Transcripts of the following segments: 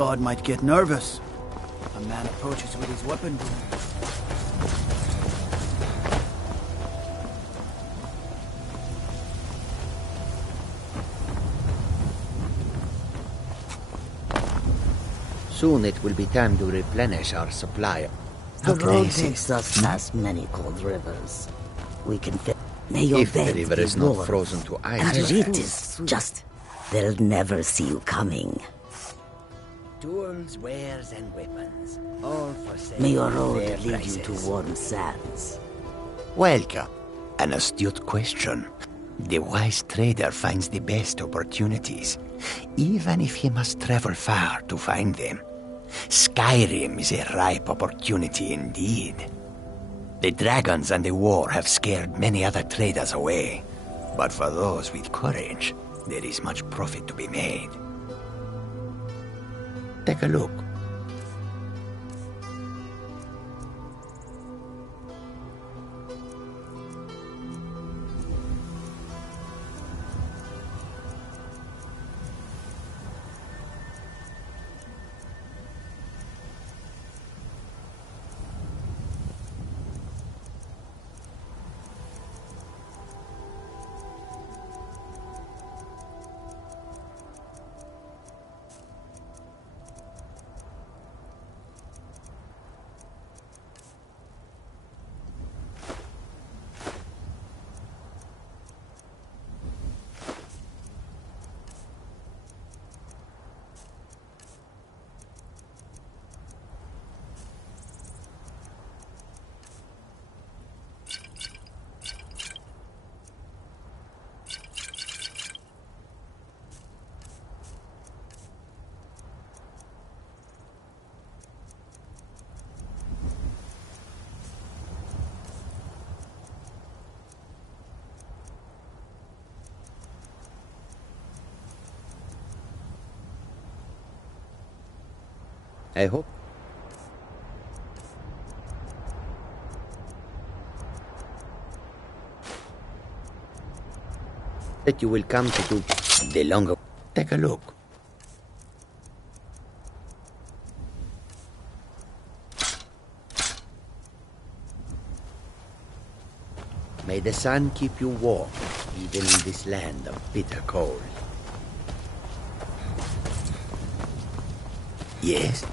god might get nervous. A man approaches with his weapon. Soon it will be time to replenish our supply. The road takes us past many cold rivers. We can fit. May your If the bed river be is not warm. frozen to And ice. it is just... They'll never see you coming. Tools, wares, and weapons, all for sale. May your road fair lead you to prices. warm sands. Welcome. An astute question. The wise trader finds the best opportunities, even if he must travel far to find them. Skyrim is a ripe opportunity indeed. The dragons and the war have scared many other traders away, but for those with courage, there is much profit to be made. Take a look. I hope. That you will come to do the longer. Take a look. May the sun keep you warm, even in this land of bitter cold. Yes?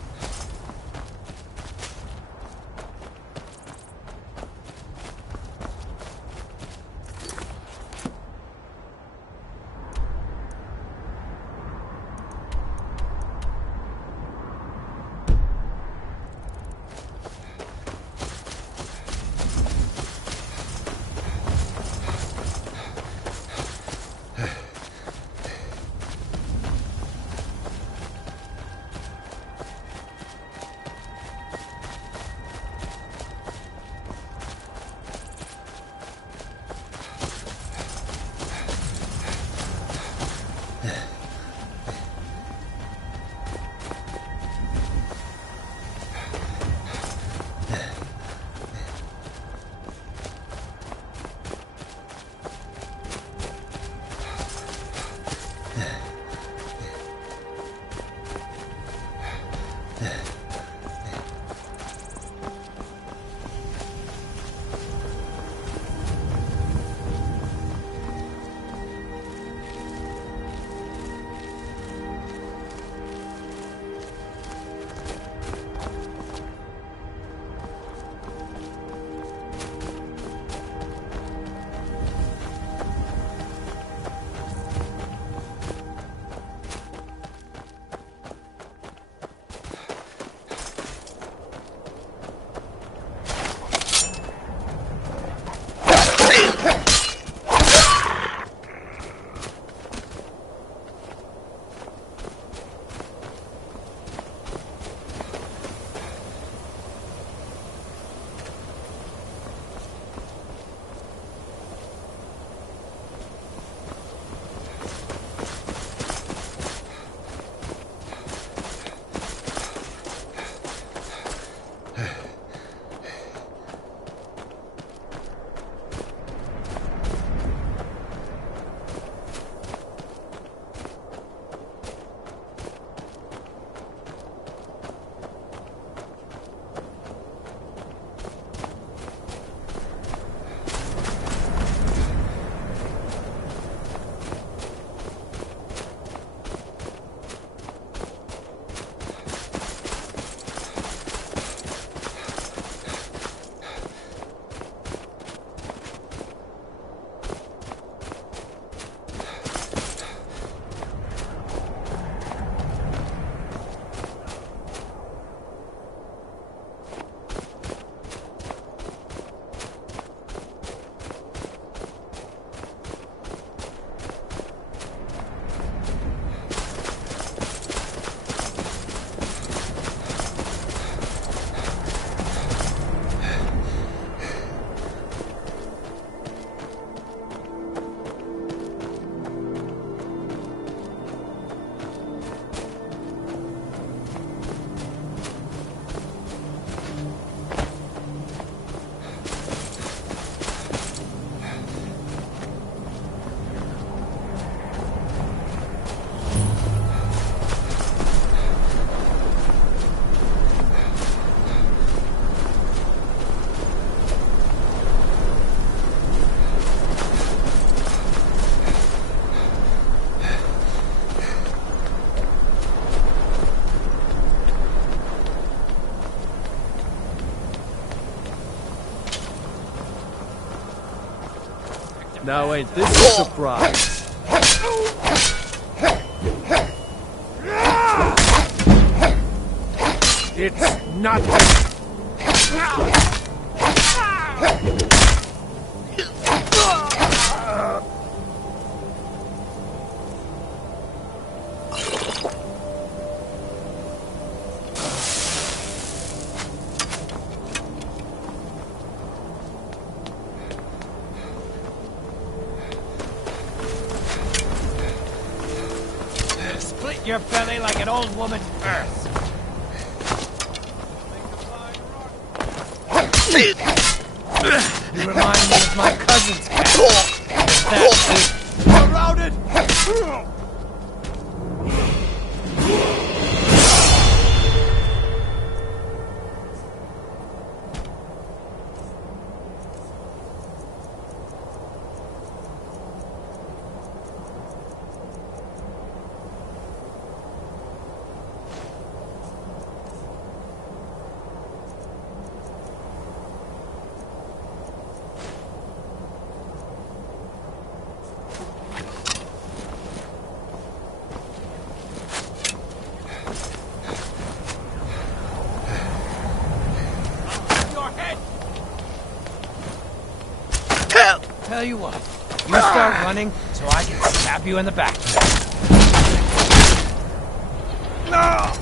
Now ain't this a surprise? It's nothing! Split your belly like an old woman's purse. You remind me of my cousin's cat. That's it. Surrounded! Tell you what, you start running so I can stab you in the back. No!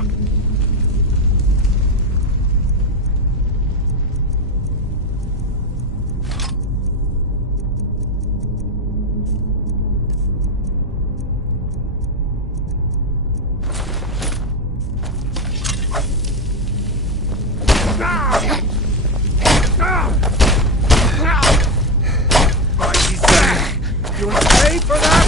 You want to pay for that?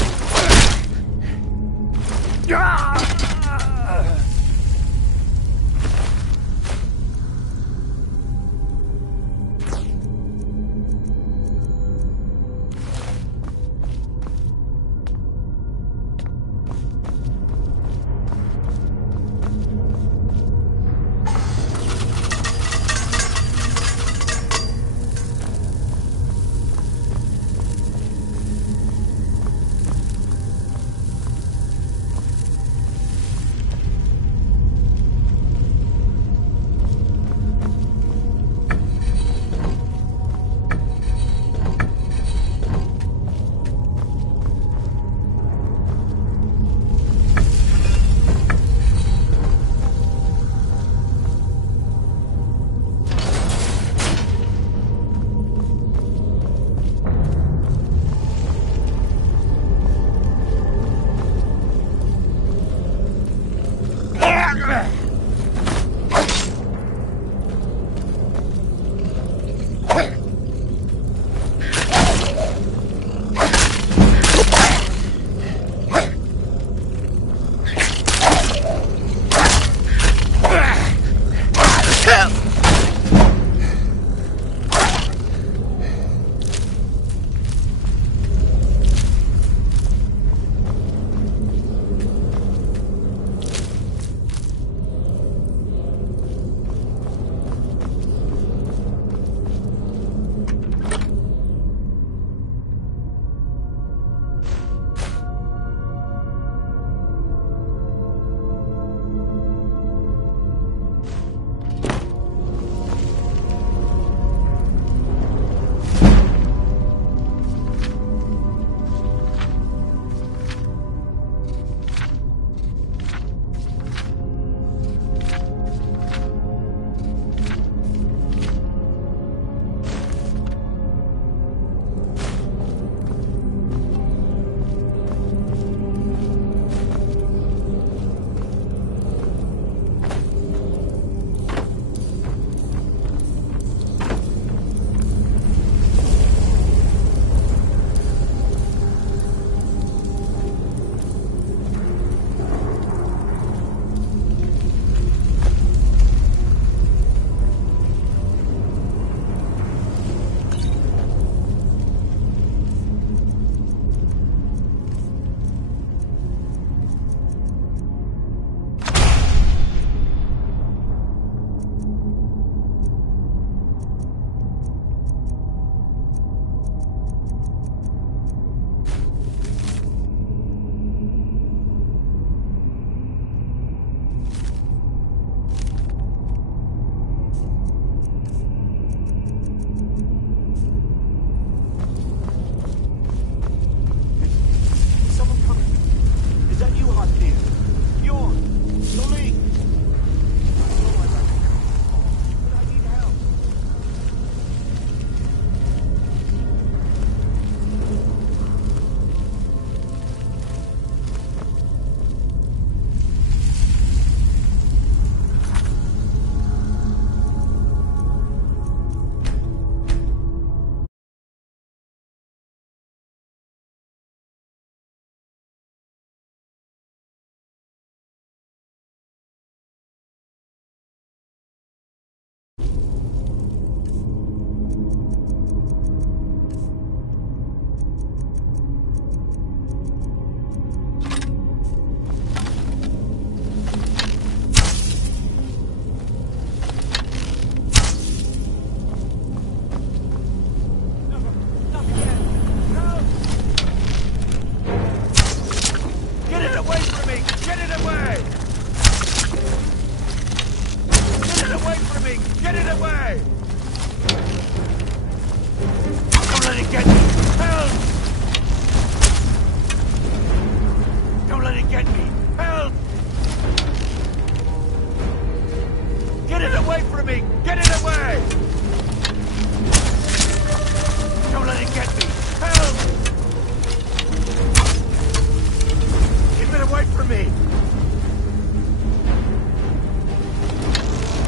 me!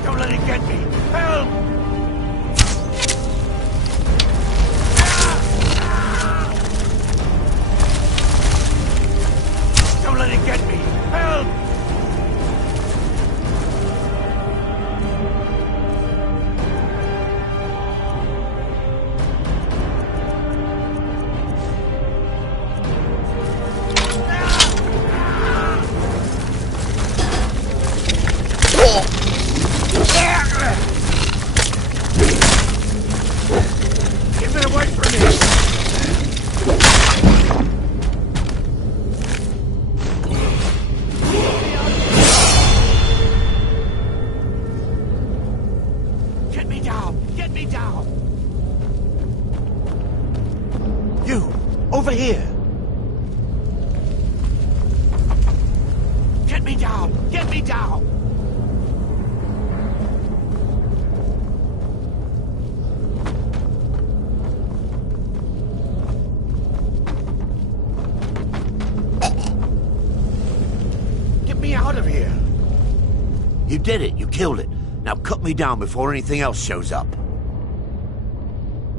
Don't let it get me! Help! Don't let it get me! Help! Give it away from me! Get me down! Get me down! You! Over here! Get me down! Get me down! Get me out of here! You did it. You killed it. Now cut me down before anything else shows up.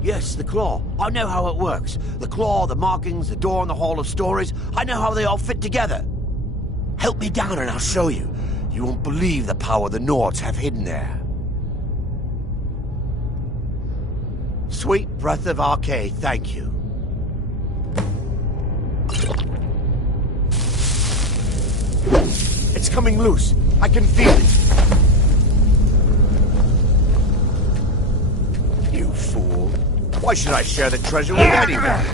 Yes, the claw. I know how it works. The claw, the markings, the door in the Hall of Stories. I know how they all fit together. Help me down and I'll show you. You won't believe the power the Nords have hidden there. Sweet breath of Arcade, thank you. It's coming loose. I can feel it. You fool. Why should I share the treasure with anyone?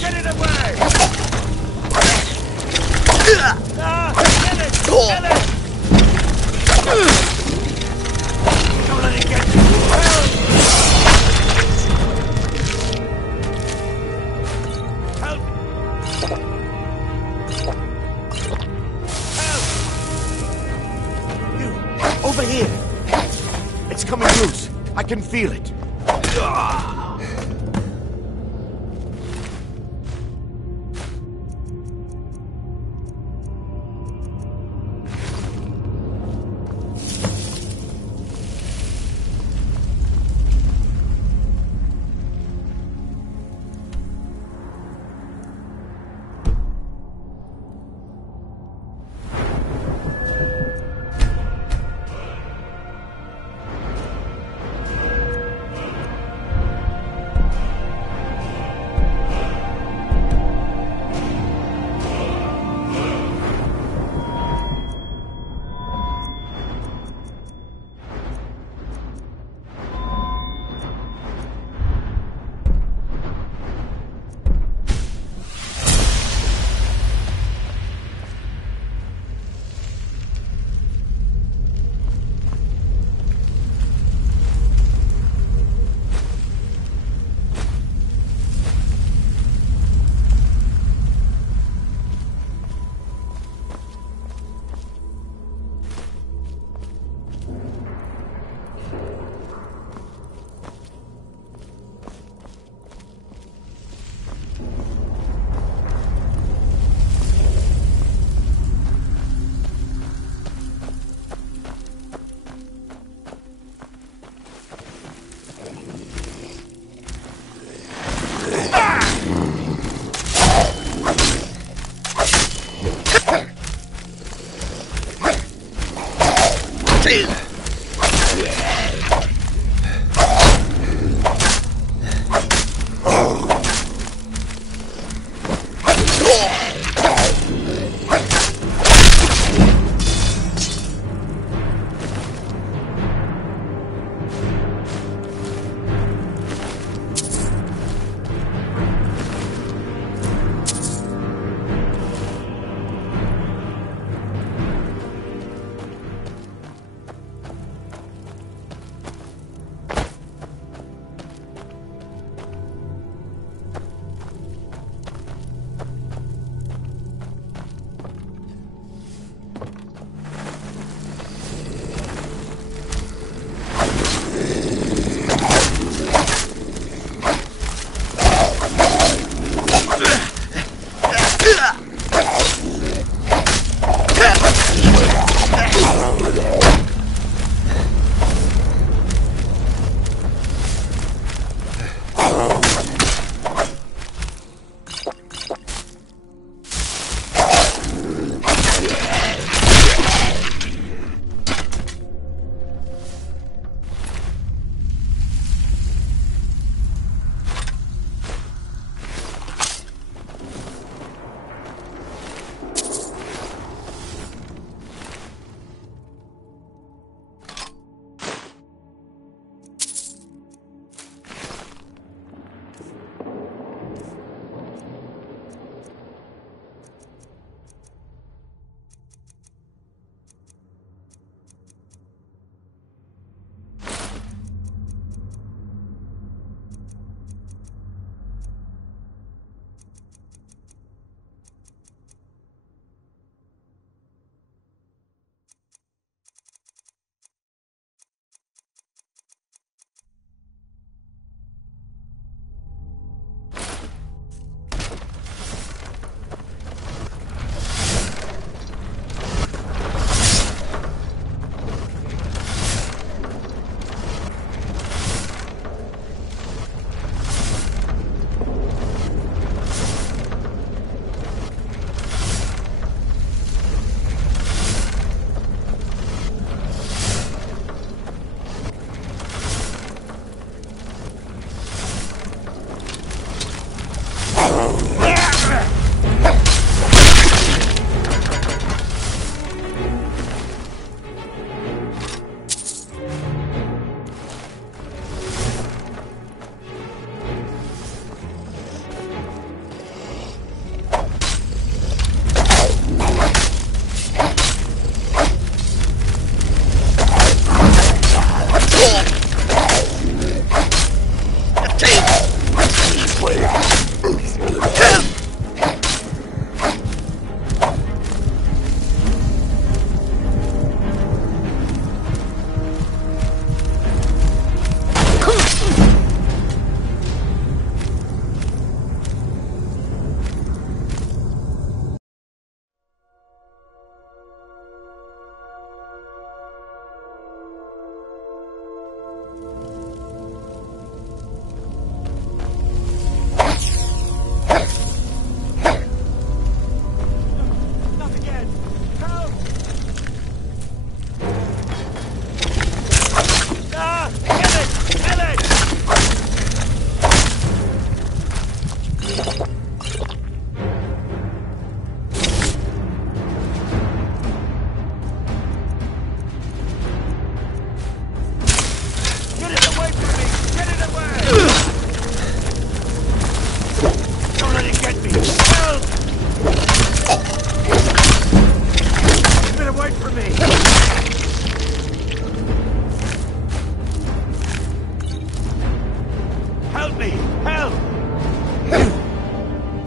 Get it away! Get it! Get it! Don't let it get you! Help! Help! You! Over here! It's coming loose. I can feel it.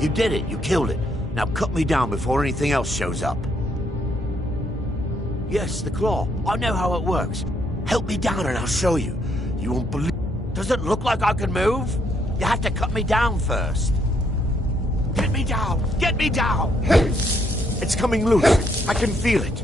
You did it. You killed it. Now cut me down before anything else shows up. Yes, the claw. I know how it works. Help me down and I'll show you. You won't believe... Does it look like I can move? You have to cut me down first. Get me down! Get me down! It's coming loose. I can feel it.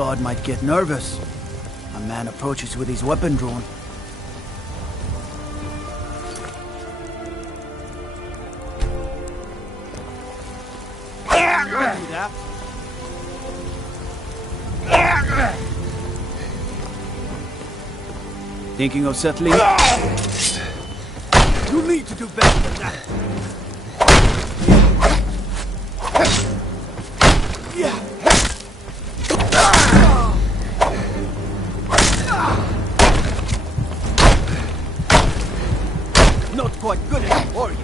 guard might get nervous. A man approaches with his weapon drawn. Thinking of settling? You need to do better than that. Not quite good enough, are you?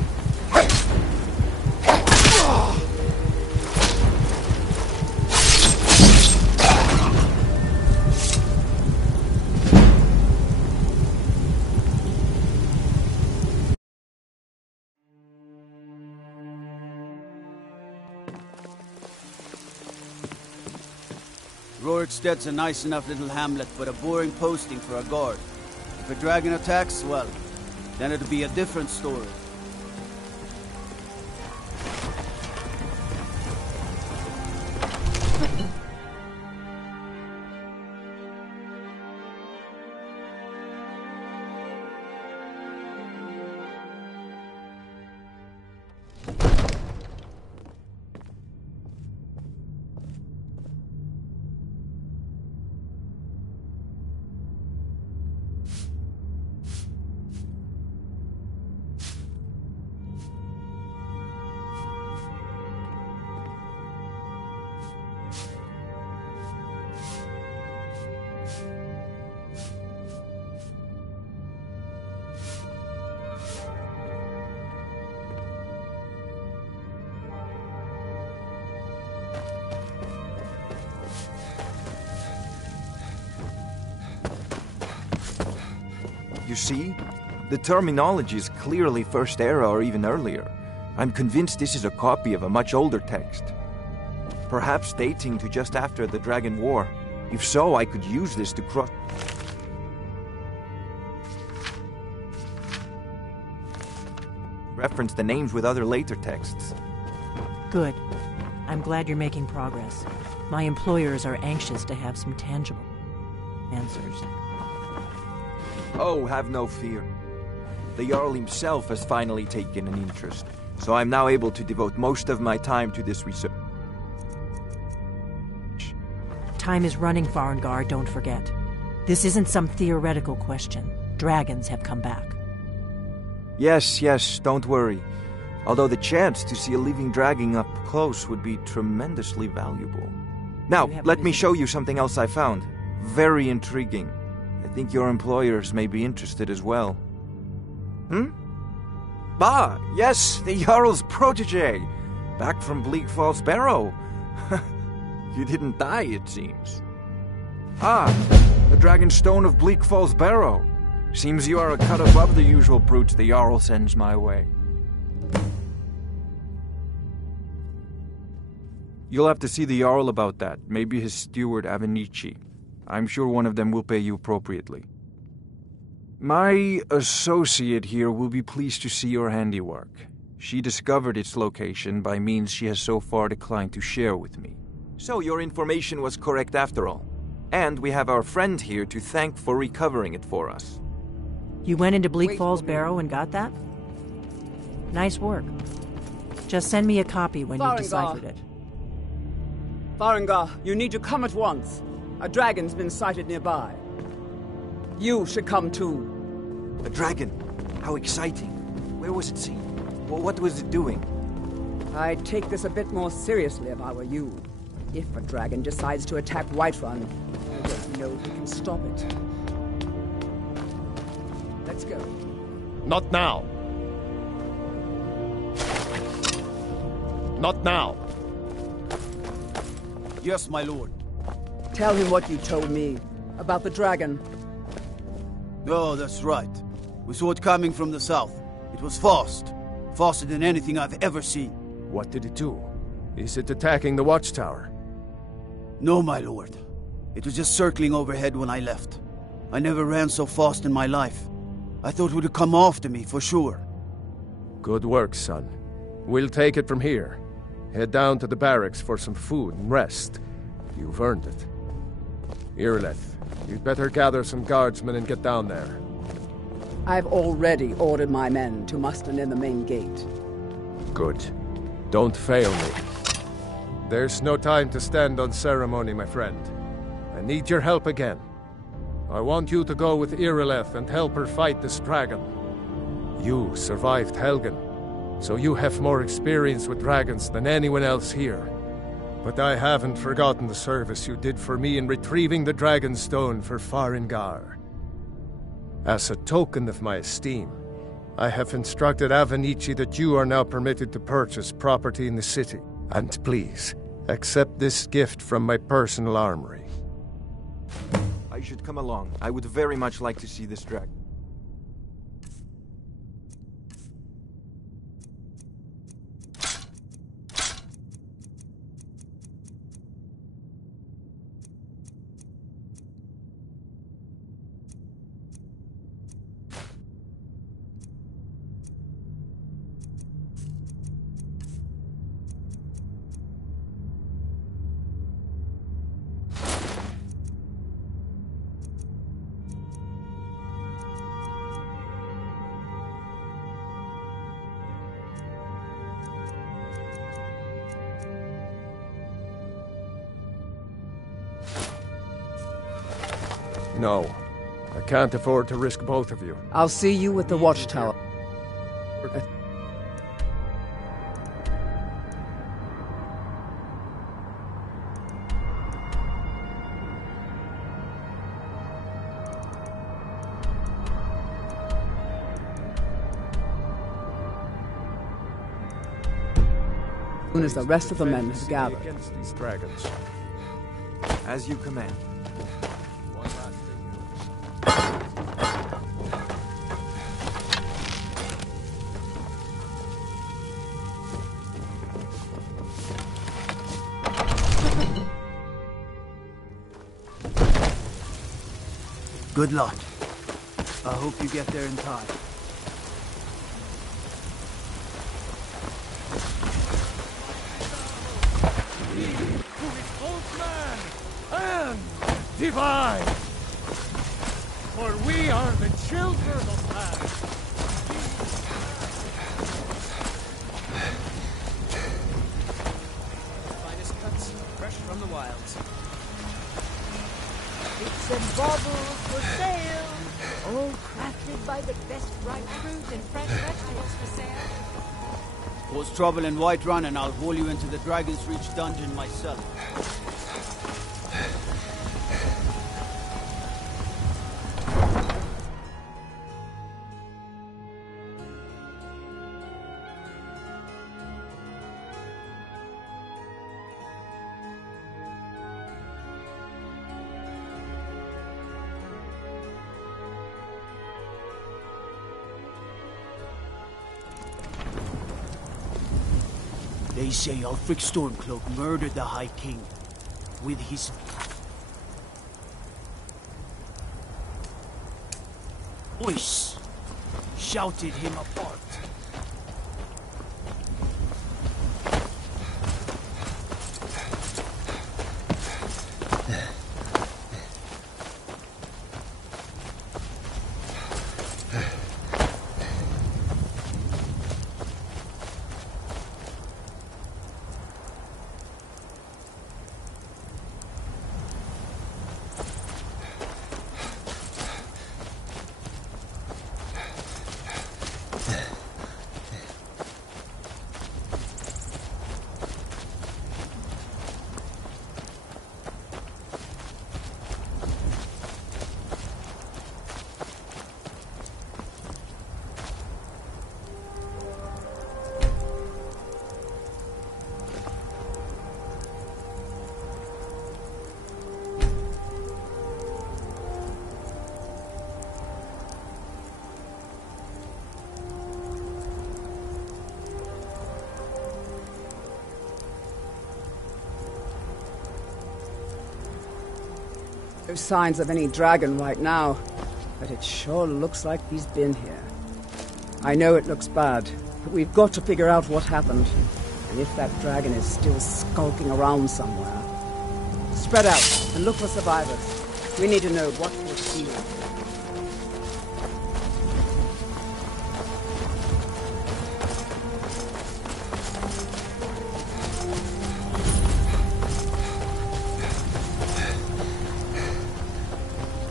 Roriksted's a nice enough little hamlet, but a boring posting for a guard. If a dragon attacks, well, then it'll be a different story. You see? The terminology is clearly First Era or even earlier. I'm convinced this is a copy of a much older text. Perhaps dating to just after the Dragon War. If so, I could use this to reference the names with other later texts. Good. I'm glad you're making progress. My employers are anxious to have some tangible answers. Oh, have no fear. The Jarl himself has finally taken an interest, so I'm now able to devote most of my time to this research. Time is running, Farengar, don't forget. This isn't some theoretical question. Dragons have come back. Yes, don't worry. Although the chance to see a living dragon up close would be tremendously valuable. Now, let me show you something else I found. Very intriguing. I think your employers may be interested as well. Ah, yes, the Jarl's protege. Back from Bleak Falls Barrow. You didn't die, it seems. Ah, the Dragonstone of Bleak Falls Barrow. Seems you are a cut above the usual brutes the Jarl sends my way. You'll have to see the Jarl about that. Maybe his steward, Avenici. I'm sure one of them will pay you appropriately. My associate here will be pleased to see your handiwork. She discovered its location by means she has so far declined to share with me. So your information was correct after all. And we have our friend here to thank for recovering it for us. You went into Bleak Falls Barrow and got that? Nice work. Just send me a copy when you've deciphered it. Farengar, you need to come at once. A dragon's been sighted nearby. You should come too. A dragon? How exciting. Where was it seen? Well, what was it doing? I'd take this a bit more seriously if I were you. If a dragon decides to attack Whiterun, I don't know who can stop it. Let's go. Not now. Not now. Yes, my lord. Tell him what you told me about the dragon. Oh, that's right. We saw it coming from the south. It was fast. Faster than anything I've ever seen. What did it do? Is it attacking the watchtower? No, my lord. It was just circling overhead when I left. I never ran so fast in my life. I thought it would come after me, for sure. Good work, son. We'll take it from here. Head down to the barracks for some food and rest. You've earned it. Irileth, you'd better gather some guardsmen and get down there. I've already ordered my men to muster near the main gate. Good. Don't fail me. There's no time to stand on ceremony, my friend. I need your help again. I want you to go with Irileth and help her fight this dragon. You survived Helgen, so you have more experience with dragons than anyone else here. But I haven't forgotten the service you did for me in retrieving the Dragon Stone for Farengar. As a token of my esteem, I have instructed Avenici that you are now permitted to purchase property in the city. And please, accept this gift from my personal armory. I should come along. I would very much like to see this dragon. No, I can't afford to risk both of you. I'll see you at the watchtower. As soon as the rest of the men have gathered. Against these dragons. As you command. Good luck. I hope you get there in time. Who is both man and divine. For we are the children of man. Finest cuts, fresh from the wilds. Bits and baubles for sale. All crafted by the best ripe fruit and fresh vegetables for sale. Cause trouble in Whiterun and I'll haul you into the Dragon's Reach dungeon myself. They say Ulfric Stormcloak murdered the High King with his... voice. Shouted him apart. No signs of any dragon right now, but it sure looks like he's been here. I know it looks bad, but we've got to figure out what happened, and if that dragon is still skulking around somewhere. Spread out and look for survivors. We need to know what we're seeing.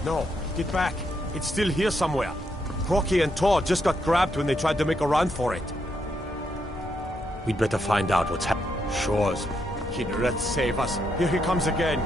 No, get back. It's still here somewhere. Crocky and Tor just got grabbed when they tried to make a run for it. We'd better find out what's happening. Shores. Kinreth, save us. Here he comes again.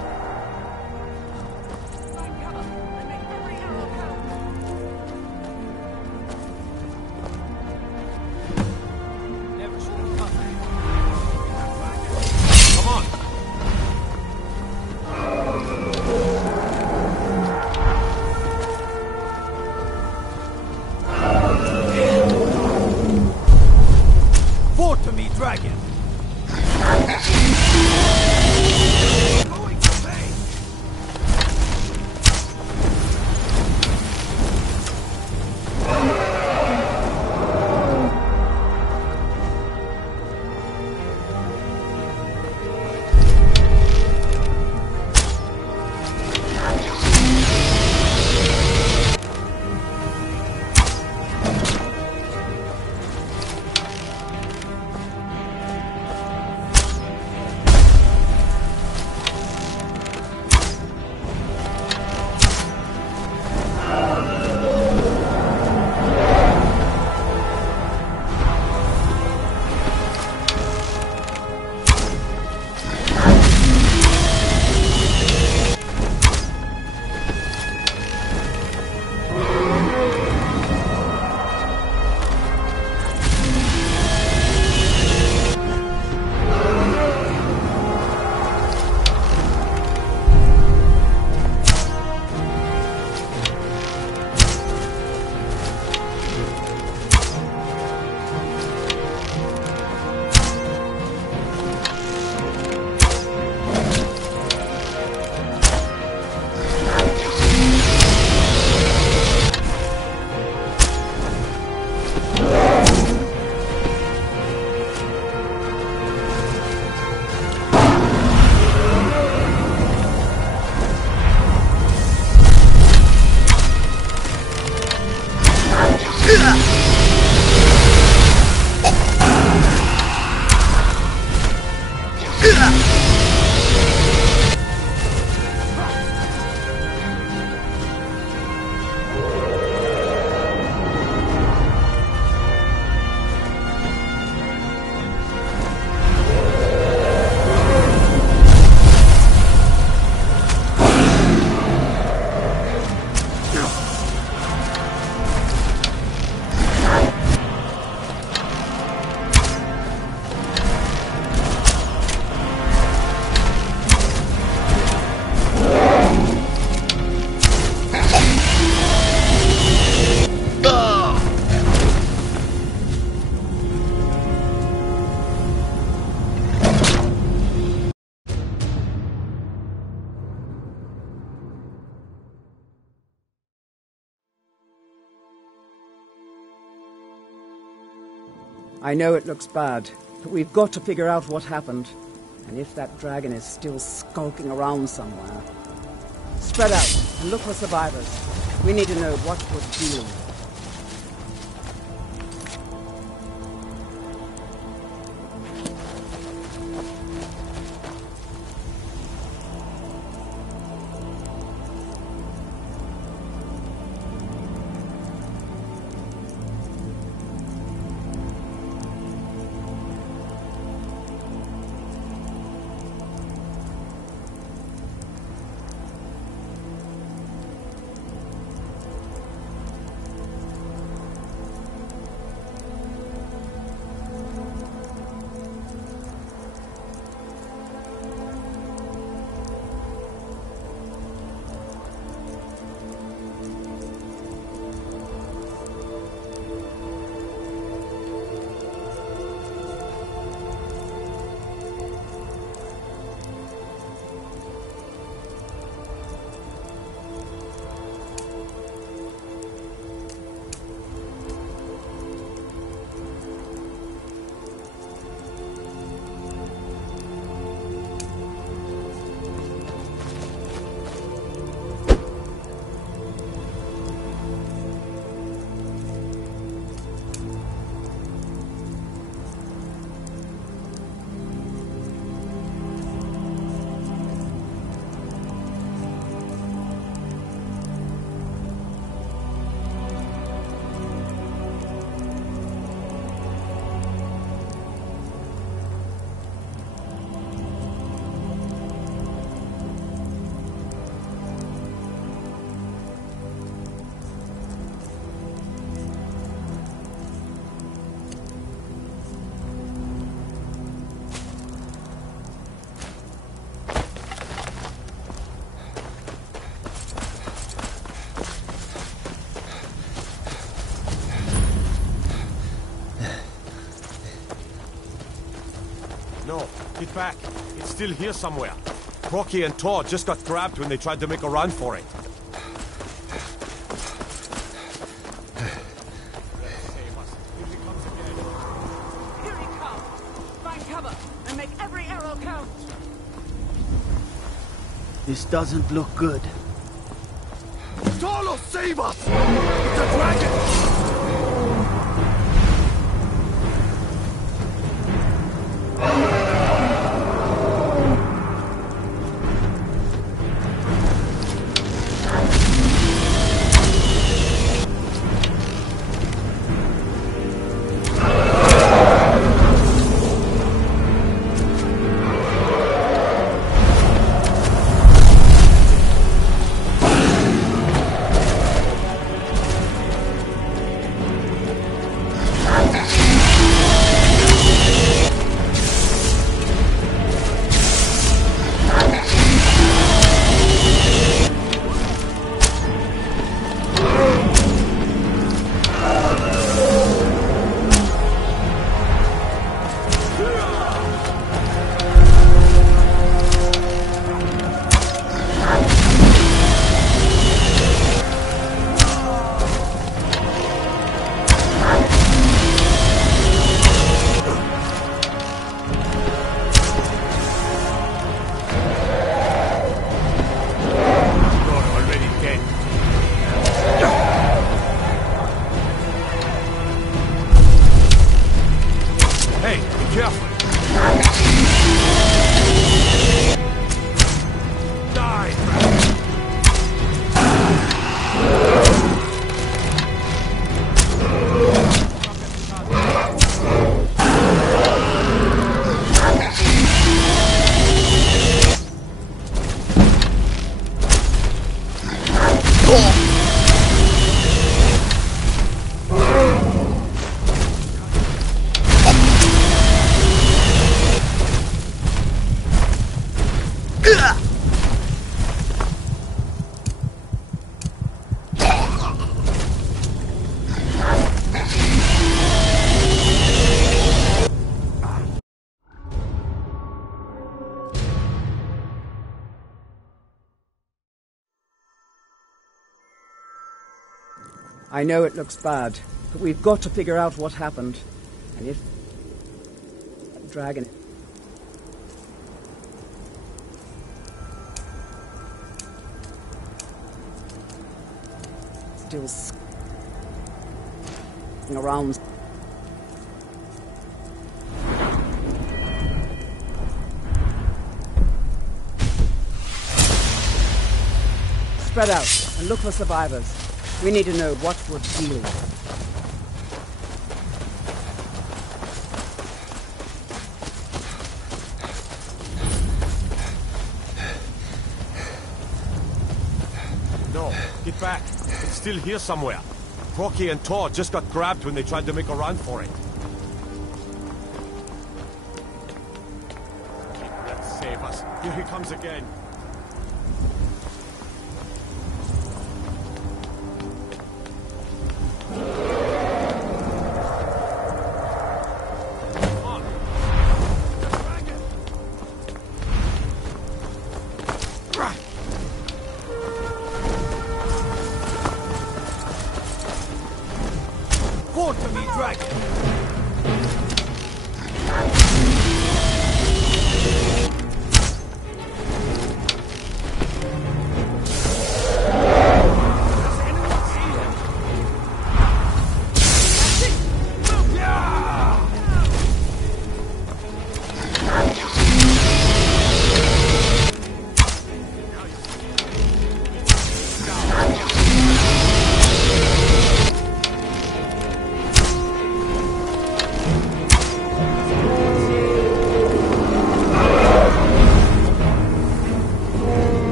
I know it looks bad, but we've got to figure out what happened. And if that dragon is still skulking around somewhere. Spread out and look for survivors. We need to know what we're dealing with. get back. It's still here somewhere. Rocky and Tor just got grabbed when they tried to make a run for it. Here he comes! Find cover and make every arrow count! This doesn't look good. Tarlo, save us! It's a dragon! I know it looks bad, but we've got to figure out what happened. And if that dragon... still around... Spread out and look for survivors. We need to know what we're dealing with. No, get back. It's still here somewhere. Rocky and Tor just got grabbed when they tried to make a run for it. Let's save us. Here he comes again.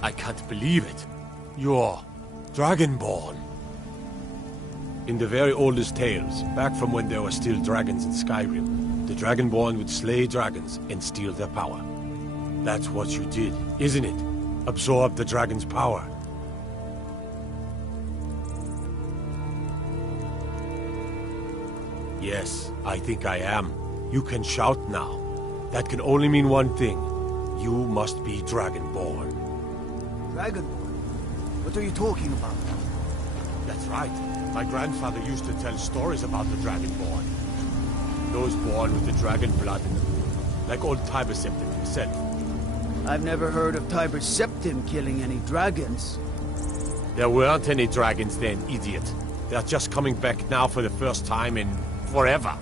I can't believe it. You're Dragonborn. In the very oldest tales, back from when there were still dragons in Skyrim, the Dragonborn would slay dragons and steal their power. That's what you did, isn't it? Absorb the dragon's power. Yes, I think I am. You can shout now. That can only mean one thing. You must be Dragonborn. Dragonborn? What are you talking about? That's right. My grandfather used to tell stories about the Dragonborn. Those born with the dragon blood in them. Like old Tiber Septim himself. I've never heard of Tiber Septim killing any dragons. There weren't any dragons then, idiot. They're just coming back now for the first time in forever.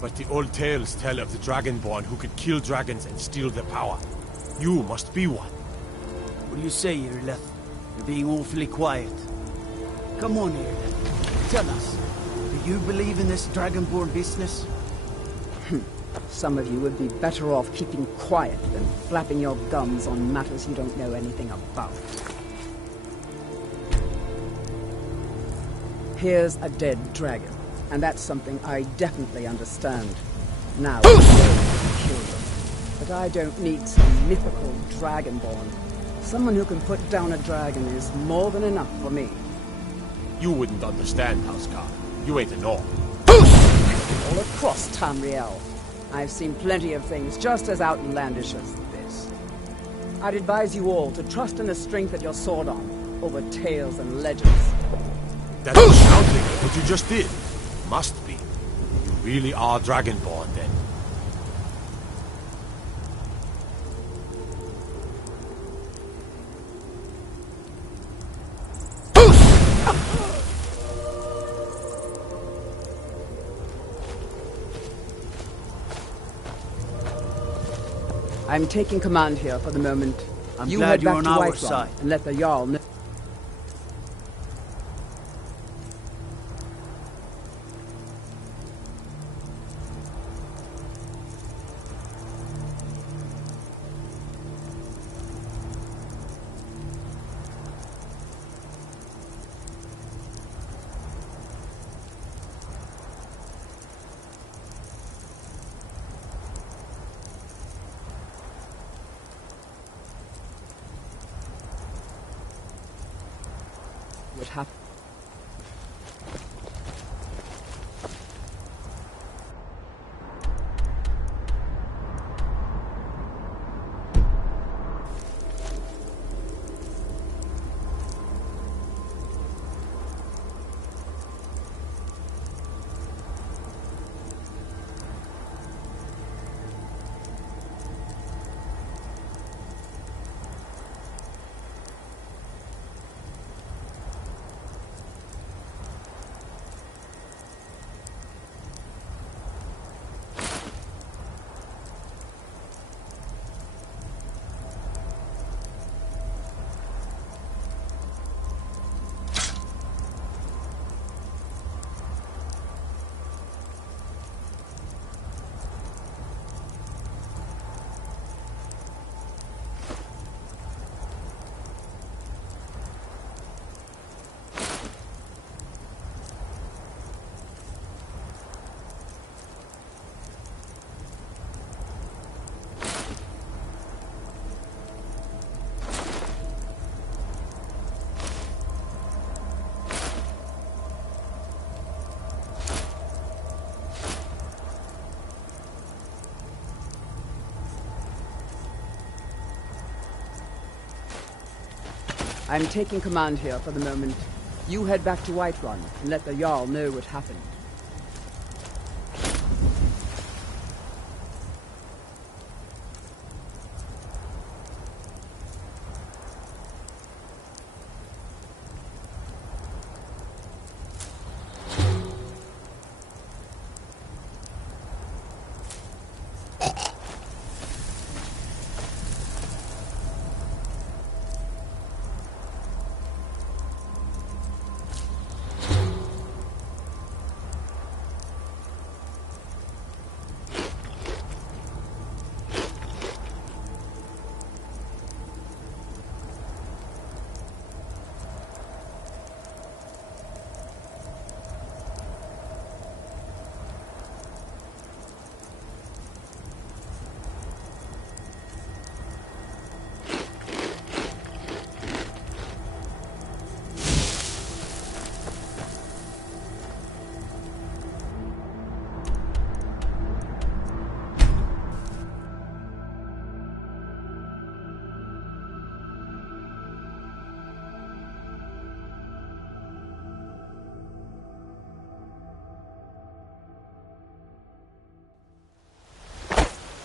But the old tales tell of the Dragonborn who could kill dragons and steal their power. You must be one. What do you say, Irileth? You're being awfully quiet. Come on, Irileth. Tell us, do you believe in this Dragonborn business? Some of you would be better off keeping quiet than flapping your gums on matters you don't know anything about. Here's a dead dragon, and that's something I definitely understand. Now, kill them. But I don't need some mythical Dragonborn. Someone who can put down a dragon is more than enough for me. You wouldn't understand, Housecar. You ain't a Nord. All across Tamriel, I've seen plenty of things just as outlandish as this. I'd advise you all to trust in the strength of your sword arm over tales and legends. That's shouting what you just did. Must be. You really are Dragonborn, then. I'm taking command here for the moment. I'm glad you're on our Whiterun side. and let the Jarl know. what happened. I'm taking command here for the moment. You head back to Whiterun and let the Jarl know what happened.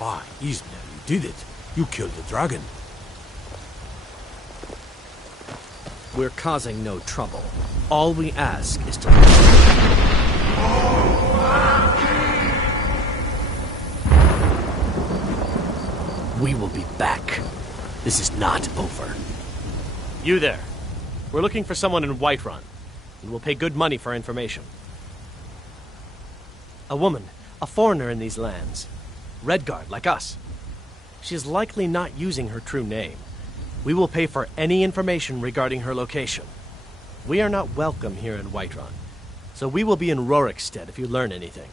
Ah, Ismail, you did it. You killed the dragon. We're causing no trouble. All we ask is to... We will be back. This is not over. You there. We're looking for someone in Whiterun, and we'll pay good money for information. A woman, a foreigner in these lands. Redguard, like us. She is likely not using her true name. We will pay for any information regarding her location. We are not welcome here in Whiterun, so we will be in Rorikstead if you learn anything.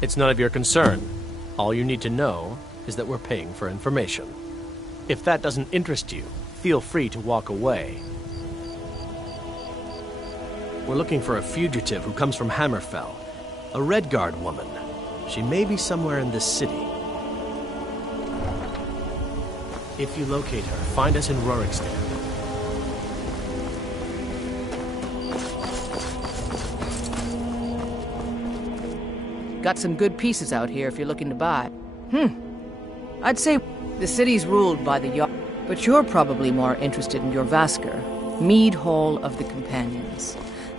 It's none of your concern. All you need to know is that we're paying for information. If that doesn't interest you, feel free to walk away. We're looking for a fugitive who comes from Hammerfell. A Redguard woman. She may be somewhere in this city. If you locate her, find us in Rorikstead. Got some good pieces out here if you're looking to buy. I'd say the city's ruled by the Jarl, but you're probably more interested in your Vasker, Mead Hall of the Companions.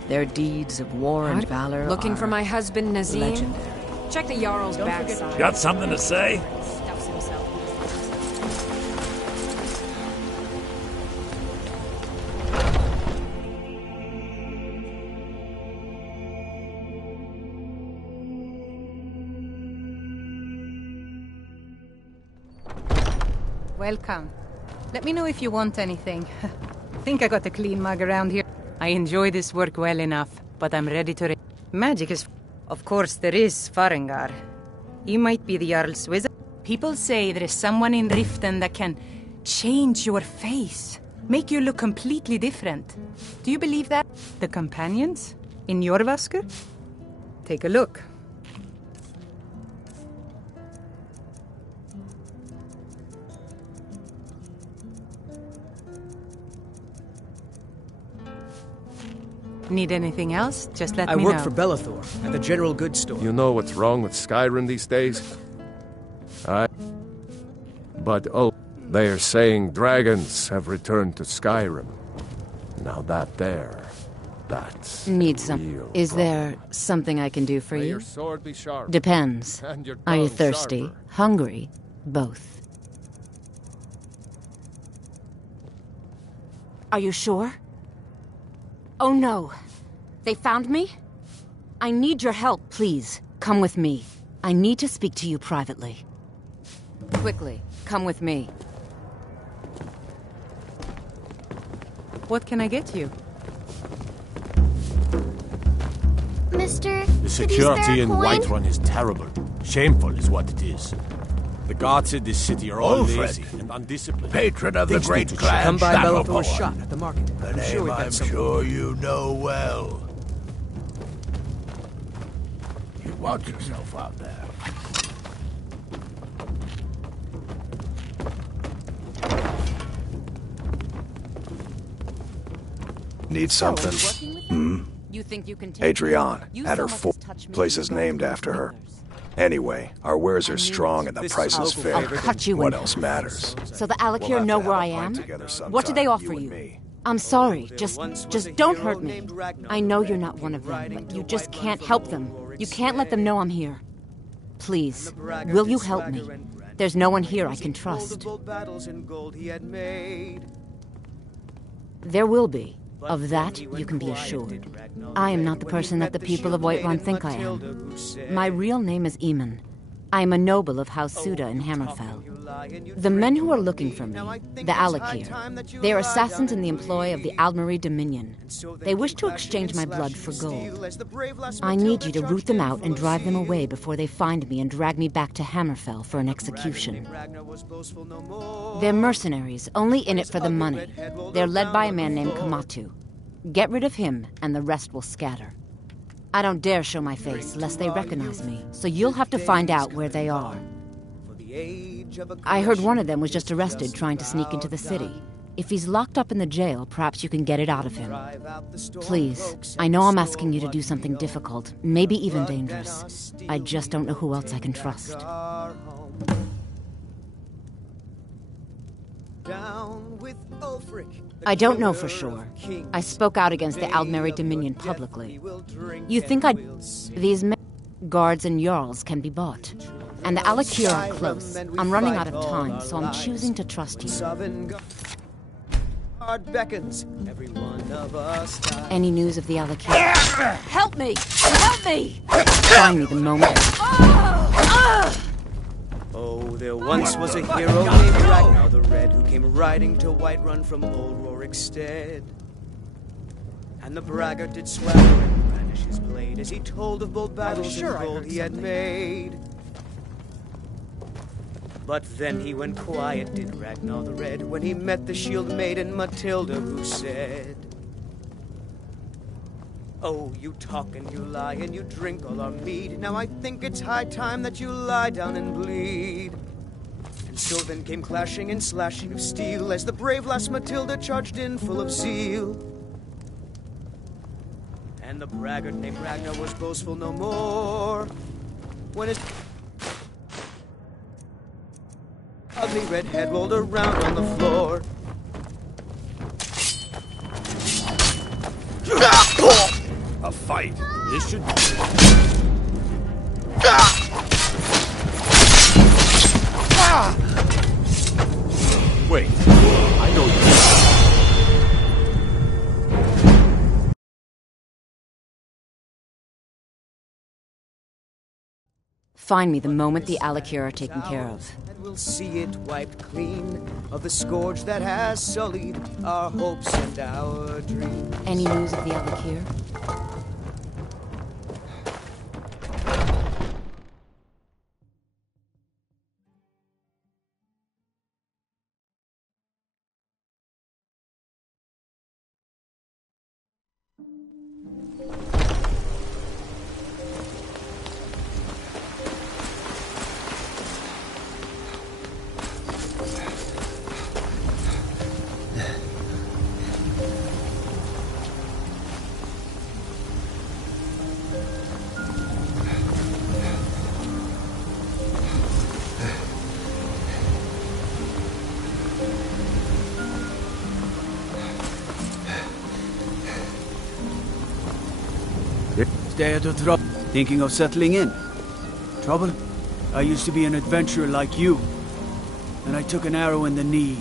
Their deeds of war and valor Looking for my husband, Nazim? Legendary. Check the Jarl's backside. Got something to say? Stuffs himself. Welcome. Let me know if you want anything. Think I got a clean mug around here. I enjoy this work well enough, but I'm ready to... Magic is... Of course, there is Farengar. He might be the Jarl's wizard. People say there is someone in Riften that can change your face. make you look completely different. Do you believe that? The companions? In your Vasker? Take a look. Need anything else? Just let me know. I work for Bellathor at the general goods store. You know what's wrong with Skyrim these days? But oh, they are saying dragons have returned to Skyrim. Now that's Need some. real Is problem. there something I can do for May you? your sword be sharp. Depends. And your Are you tongue thirsty? sharper. Hungry? Both. Are you sure? Oh no. They found me? I need your help. Please, come with me. I need to speak to you privately. Quickly, come with me. What can I get you? Mister, The security in Whiterun is terrible. Shameful is what it is. The guards in this city are all Ulfric, lazy and undisciplined. patron of the Things great need to clan Come by Shadowborn. Bellathor's shop at the market. The I'm sure name we've got I'm some. sure you know well. You watch yourself out there. Need something? You think you can take Adrian, You at her so much full as touch me, place you is go named through after her. fingers. Anyway, our wares are strong and the This price is is fair. I'll cut you What in else half. matters? So the We'll Alakir have know to where have I a pint am? together What did sometime, they offer you and you? me. I'm sorry. There Just once was a don't hero hurt me. named Ragnar I the know Red you're who not one came of them, riding but to you just Whiterun can't from help old them. Rorik's You can't let them know I'm here. Please, will you help me? There's no one here I can trust. There will be. Of that, you can be assured. I am not the person that the people of Whiterun think I am. My real name is Eamon. I am a noble of House Suda in Hammerfell. The men who are looking for me, the Alakir, they are assassins in the employ of the Aldmeri Dominion. They wish to exchange my blood for gold. I need you to root them out and drive them away before they find me and drag me back to Hammerfell for an execution. They're mercenaries, only in it for the money. They're led by a man named Kamatu. Get rid of him, and the rest will scatter. I don't dare show my face, lest they recognize me, so you'll have to find out where they are. I heard one of them was just arrested trying to sneak into the city. If he's locked up in the jail, perhaps you can get it out of him. Please, I know I'm asking you to do something difficult, maybe even dangerous. I just don't know who else I can trust. I don't know for sure. I spoke out against the Aldmeri Dominion publicly. You think These men, guards and jarls can be bought. And the Alakir are close. I'm running out of time, so I'm choosing to trust you. Any news of the Alakir? Help me! Help me! Find me the moment. Oh, there once was a hero named Ragnar the Red who came riding to Whiterun from old Rorik's stead. And the braggart did swagger and brandish his blade as he told of bold battles and gold he had made. But then he went quiet, did Ragnar the Red, when he met the shield maiden Matilda, who said, "Oh, you talk and you lie and you drink all our mead. Now I think it's high time that you lie down and bleed." And so then came clashing and slashing of steel as the brave lass Matilda charged in full of zeal. And the braggart named Ragnar was boastful no more when his ugly red head rolled around on the floor. A fight. This should be... Wait, I know you. Find me the moment the Alakir are taken care of. And we'll see it wiped clean of the scourge that has sullied our hopes and our dreams. Any news of the Alakir? stay out of trouble. Thinking of settling in? Trouble? I used to be an adventurer like you. And I took an arrow in the knee.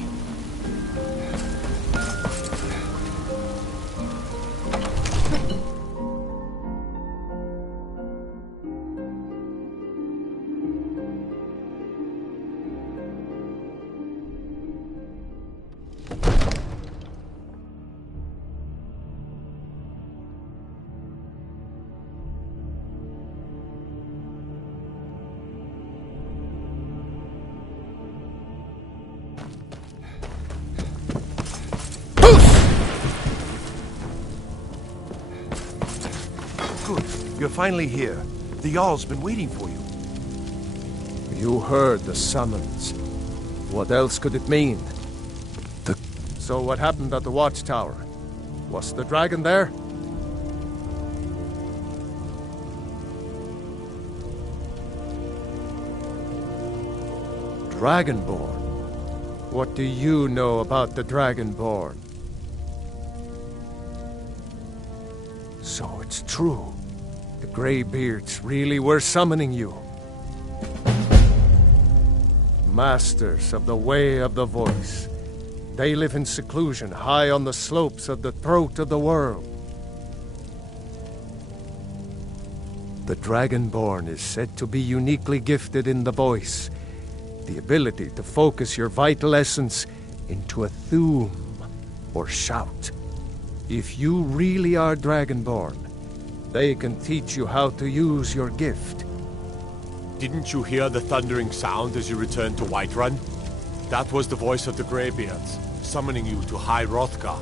You're finally here. The Jarl's been waiting for you. You heard the summons. What else could it mean? So what happened at the watchtower? Was the dragon there? Dragonborn? What do you know about the Dragonborn? So it's true. The Greybeards really were summoning you. Masters of the Way of the Voice. They live in seclusion, high on the slopes of the throat of the world. The Dragonborn is said to be uniquely gifted in the voice, the ability to focus your vital essence into a thum, or shout. If you really are Dragonborn, they can teach you how to use your gift. Didn't you hear the thundering sound as you returned to Whiterun? That was the voice of the Greybeards, summoning you to High Hrothgar.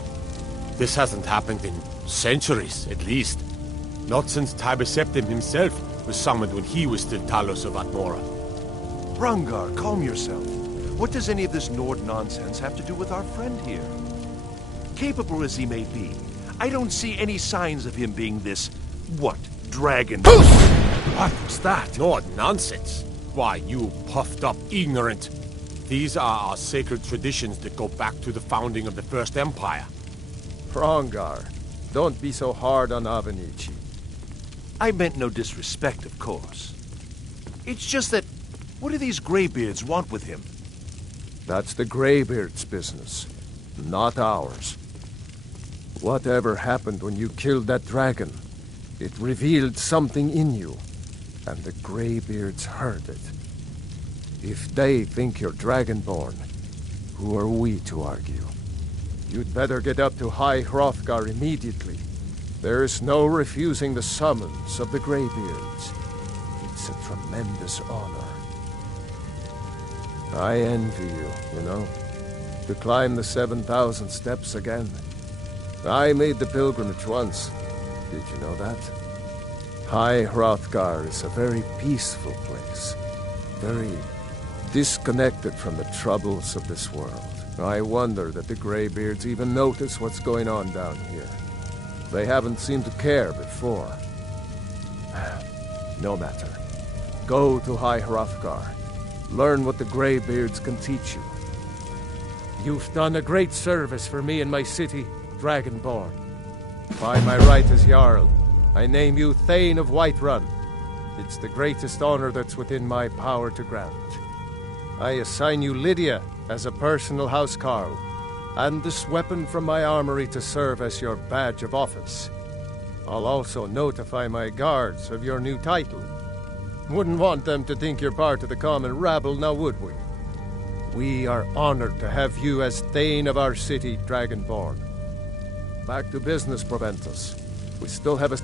This hasn't happened in centuries, at least. Not since Tiber Septim himself was summoned when he was still Talos of Atmora. Rungar, calm yourself. What does any of this Nord nonsense have to do with our friend here? Capable as he may be, I don't see any signs of him being this, dragon? What was that? Nord nonsense. Why, you puffed up ignorant. These are our sacred traditions that go back to the founding of the First Empire. Hrongar, don't be so hard on Avenici. I meant no disrespect, of course. It's just that, what do these Greybeards want with him? That's the Greybeards' business, not ours. Whatever happened when you killed that dragon, it revealed something in you, and the Greybeards heard it. If they think you're Dragonborn, who are we to argue? You'd better get up to High Hrothgar immediately. There's no refusing the summons of the Greybeards. It's a tremendous honor. I envy you know, to climb the 7,000 steps again. I made the pilgrimage once. Did you know that? High Hrothgar is a very peaceful place. Very disconnected from the troubles of this world. I wonder that the Greybeards even notice what's going on down here. They haven't seemed to care before. No matter. Go to High Hrothgar. Learn what the Greybeards can teach you. You've done a great service for me and my city, Dragonborn. By my right as Jarl, I name you Thane of Whiterun. It's the greatest honor that's within my power to grant. I assign you Lydia as a personal housecarl, and this weapon from my armory to serve as your badge of office. I'll also notify my guards of your new title. Wouldn't want them to think you're part of the common rabble, now would we? We are honored to have you as Thane of our city, Dragonborn. Back to business, Proventus. We still have a...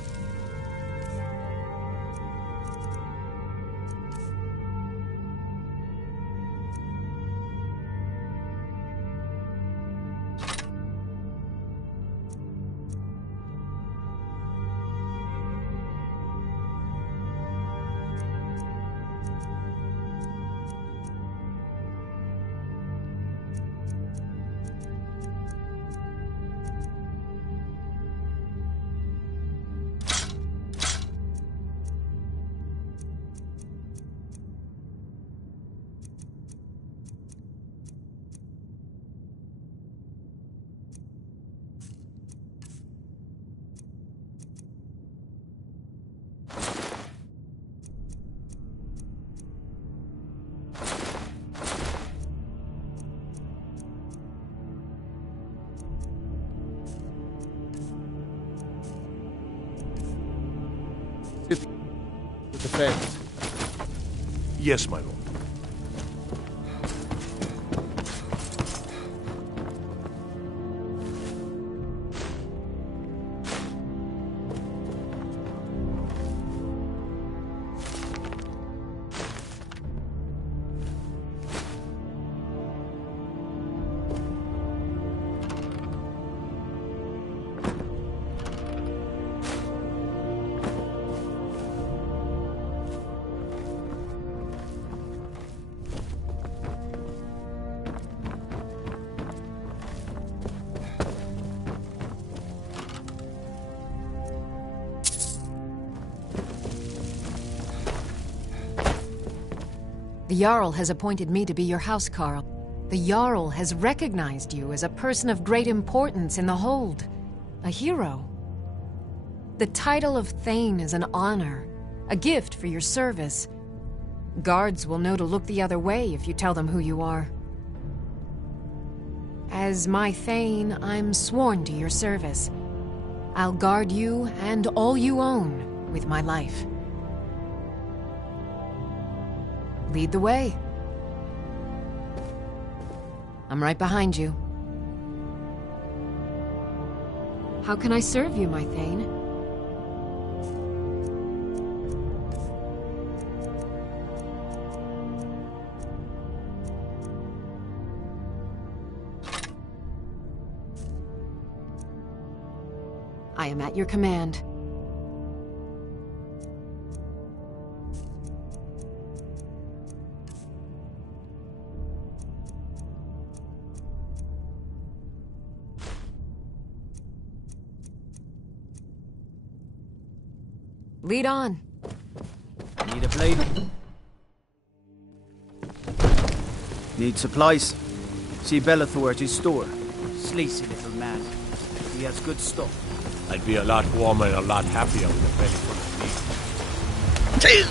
to defend. Yes, my lord. The Jarl has appointed me to be your housecarl. The Jarl has recognized you as a person of great importance in the Hold. A hero. The title of Thane is an honor, a gift for your service. Guards will know to look the other way if you tell them who you are. As my Thane, I'm sworn to your service. I'll guard you and all you own with my life. Lead the way. I'm right behind you. How can I serve you, my Thane? I am at your command. Lead on. Need a blade? Need supplies? See Bellathor at his store. Sleazy little man. He has good stuff. I'd be a lot warmer and a lot happier with a belly full of meat.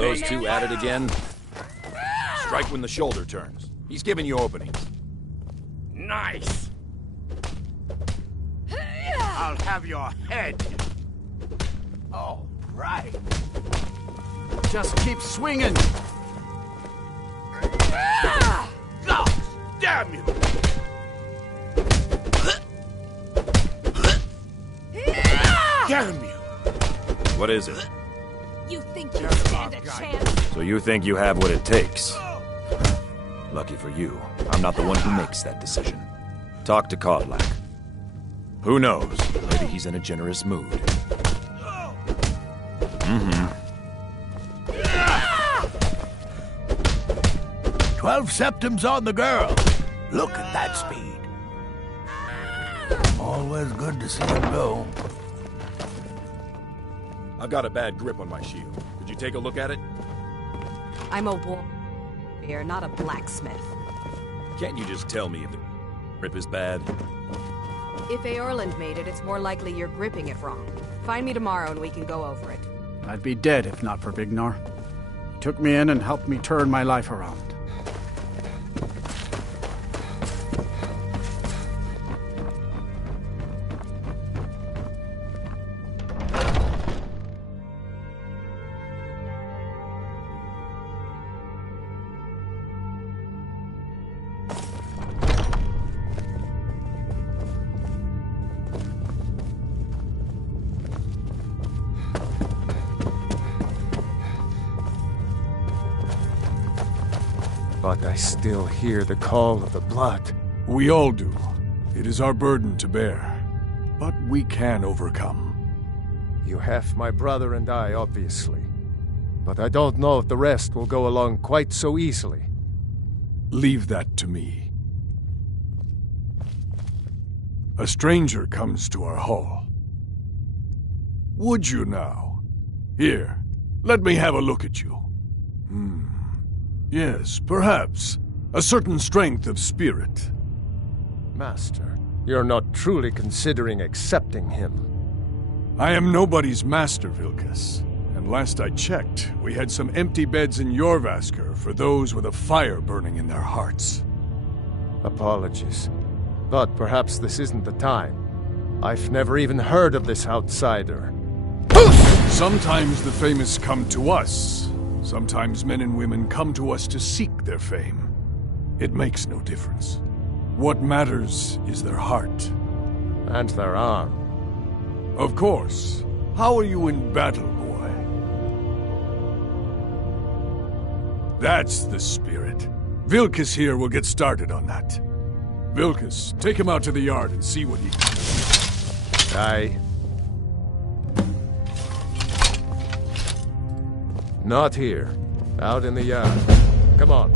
Those two at it again? Strike when the shoulder turns. He's giving you openings. Nice! I'll have your head. All right. Just keep swinging. God damn you! Damn you! What is it? You think you stand a chance? So you think you have what it takes? Lucky for you, I'm not the one who makes that decision. Talk to Kodlak. Who knows? Maybe he's in a generous mood. Mm-hmm. 12 septims on the girl. Look at that speed. Always good to see him go. I've got a bad grip on my shield. Could you take a look at it? I'm a warrior, not a blacksmith. Can't you just tell me if the grip is bad? If Eorland made it, it's more likely you're gripping it wrong. Find me tomorrow and we can go over it. I'd be dead if not for Vignar. He took me in and helped me turn my life around. But I still hear the call of the blood. We all do. It is our burden to bear. But we can overcome. You have my brother and I, obviously. But I don't know if the rest will go along quite so easily. Leave that to me. A stranger comes to our hall. Would you now? Here, let me have a look at you. Yes, perhaps. A certain strength of spirit. Master, You're not truly considering accepting him. I am nobody's master, Vilkas. And last I checked, we had some empty beds in your Vasker for those with a fire burning in their hearts. Apologies. But perhaps this isn't the time. I've never even heard of this outsider. Sometimes the famous come to us. Sometimes men and women come to us to seek their fame. It makes no difference. What matters is their heart. And their arm. Of course. How are you in battle, boy? That's the spirit. Vilkas here will get started on that. Vilkas, take him out to the yard and see what he can do. Aye. Not here. Out in the yard. Come on.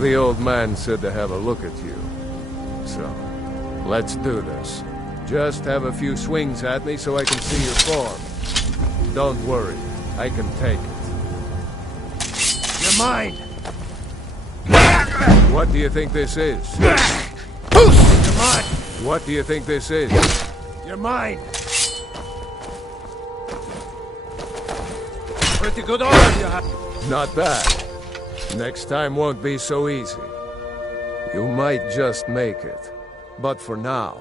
The old man said to have a look at you. So, let's do this. Just have a few swings at me so I can see your form. Don't worry, I can take it. You're mine! What do you think this is? You're mine! What do you think this is? You're mine! Pretty good arm you have. Not bad. Next time won't be so easy. You might just make it. But for now,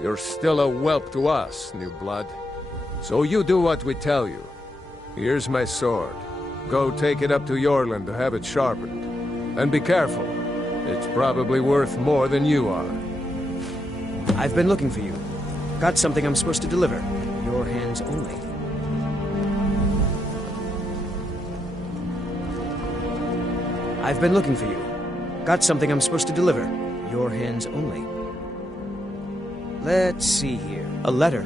you're still a whelp to us, new blood. So you do what we tell you. Here's my sword. Go take it up to Yorland to have it sharpened. And be careful. It's probably worth more than you are. I've been looking for you. Got something I'm supposed to deliver. Your hands only. I've been looking for you. Got something I'm supposed to deliver. Your hands only. Let's see here. A letter.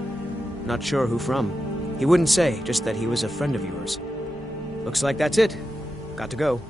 Not sure who from. He wouldn't say, just that he was a friend of yours. Looks like that's it. Got to go.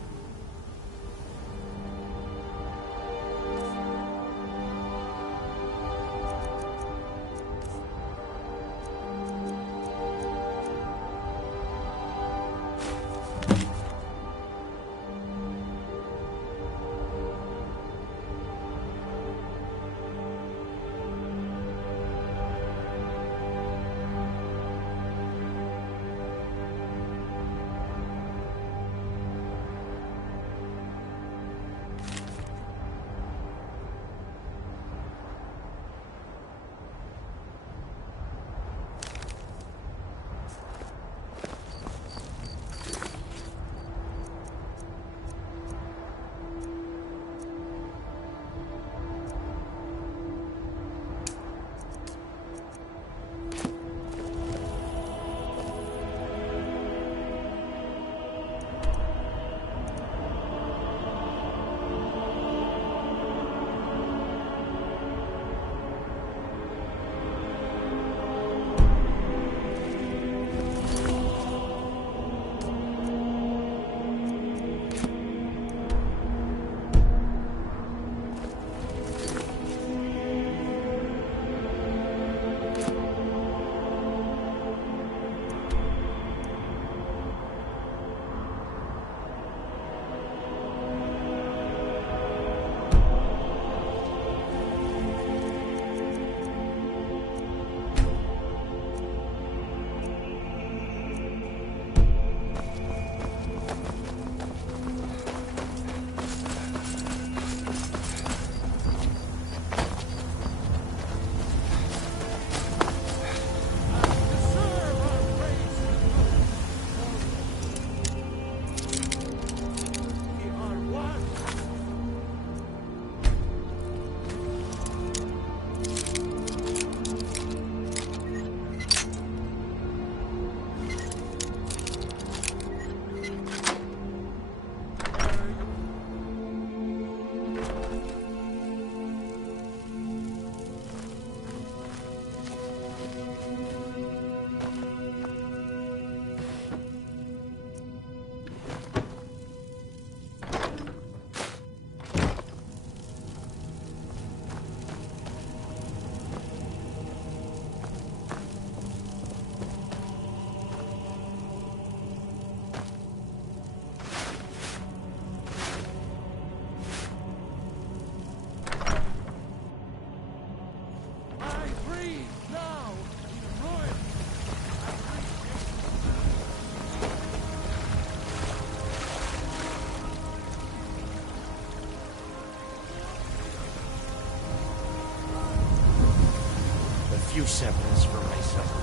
severance for my suffering.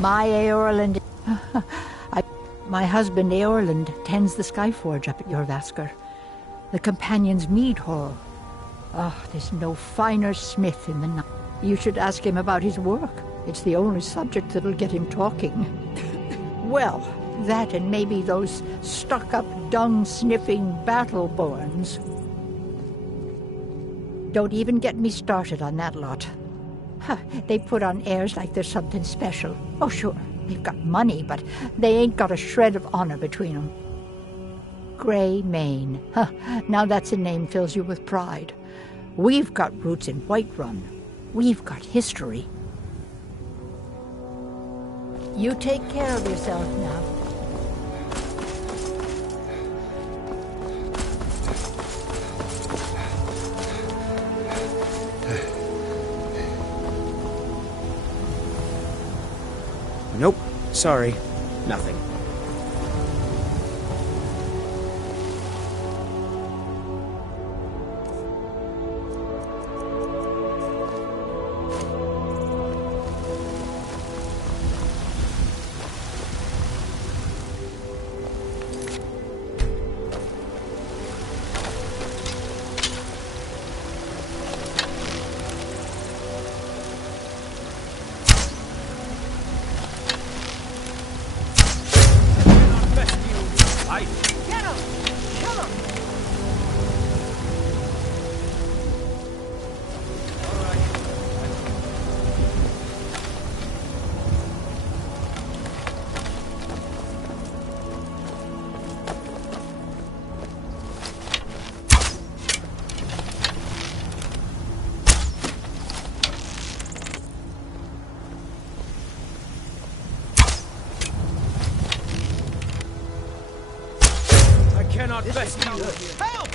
My Eorland... My husband Eorland tends the Skyforge up at your Vasker. The Companion's Mead Hall. Oh, there's no finer smith in the night. You should ask him about his work. It's the only subject that'll get him talking. Well, that and maybe those stuck-up, dung-sniffing Battleborns. Don't even get me started on that lot. Huh, they put on airs like there's something special. Oh, sure, they've got money, but they ain't got a shred of honor between them. Grey Mane. Huh, now that's a name fills you with pride. We've got roots in Whiterun. We've got history. You take care of yourself now. Nope. Sorry. Nothing. Cannot rescue you. Help!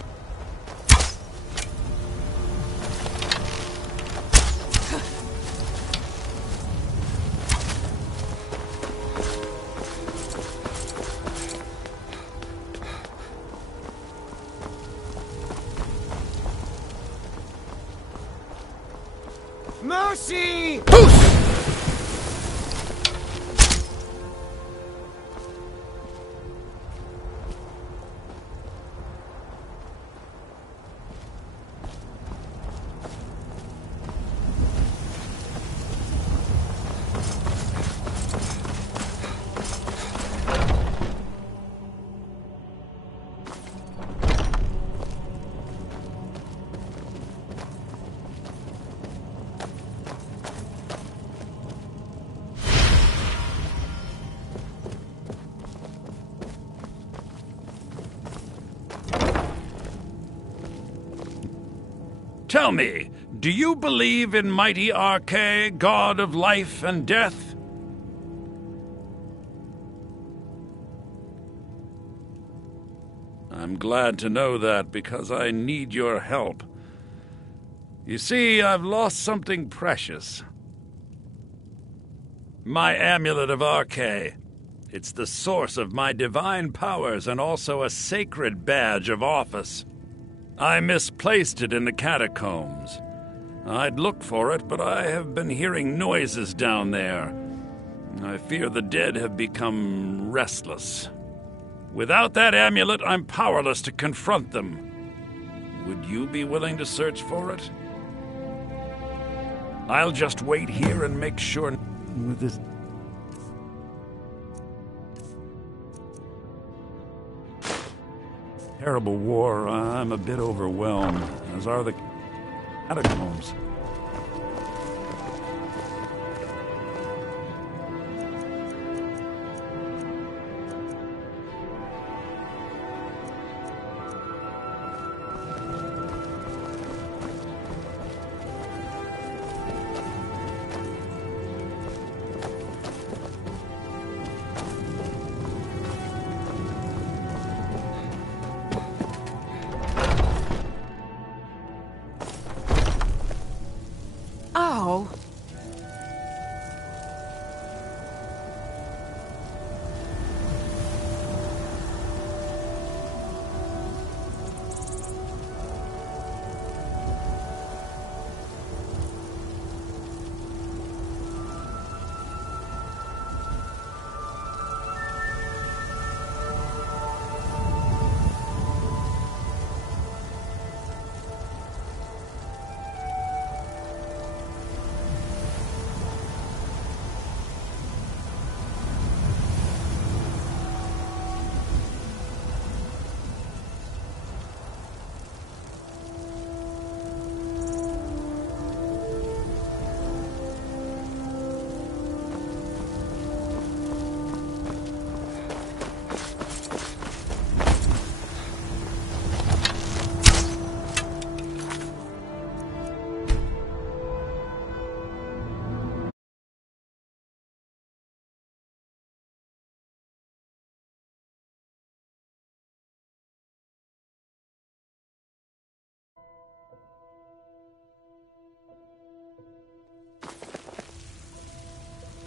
Mercy! Tell me, do you believe in mighty Arche, god of life and death? I'm glad to know that, because I need your help. You see, I've lost something precious. My amulet of Arche. It's the source of my divine powers and also a sacred badge of office. I misplaced it in the catacombs. I'd looked for it, but I have been hearing noises down there. I fear the dead have become restless. Without that amulet, I'm powerless to confront them. Would you be willing to search for it? I'll just wait here and make sure with this. Terrible war, I'm a bit overwhelmed, as are the catacombs.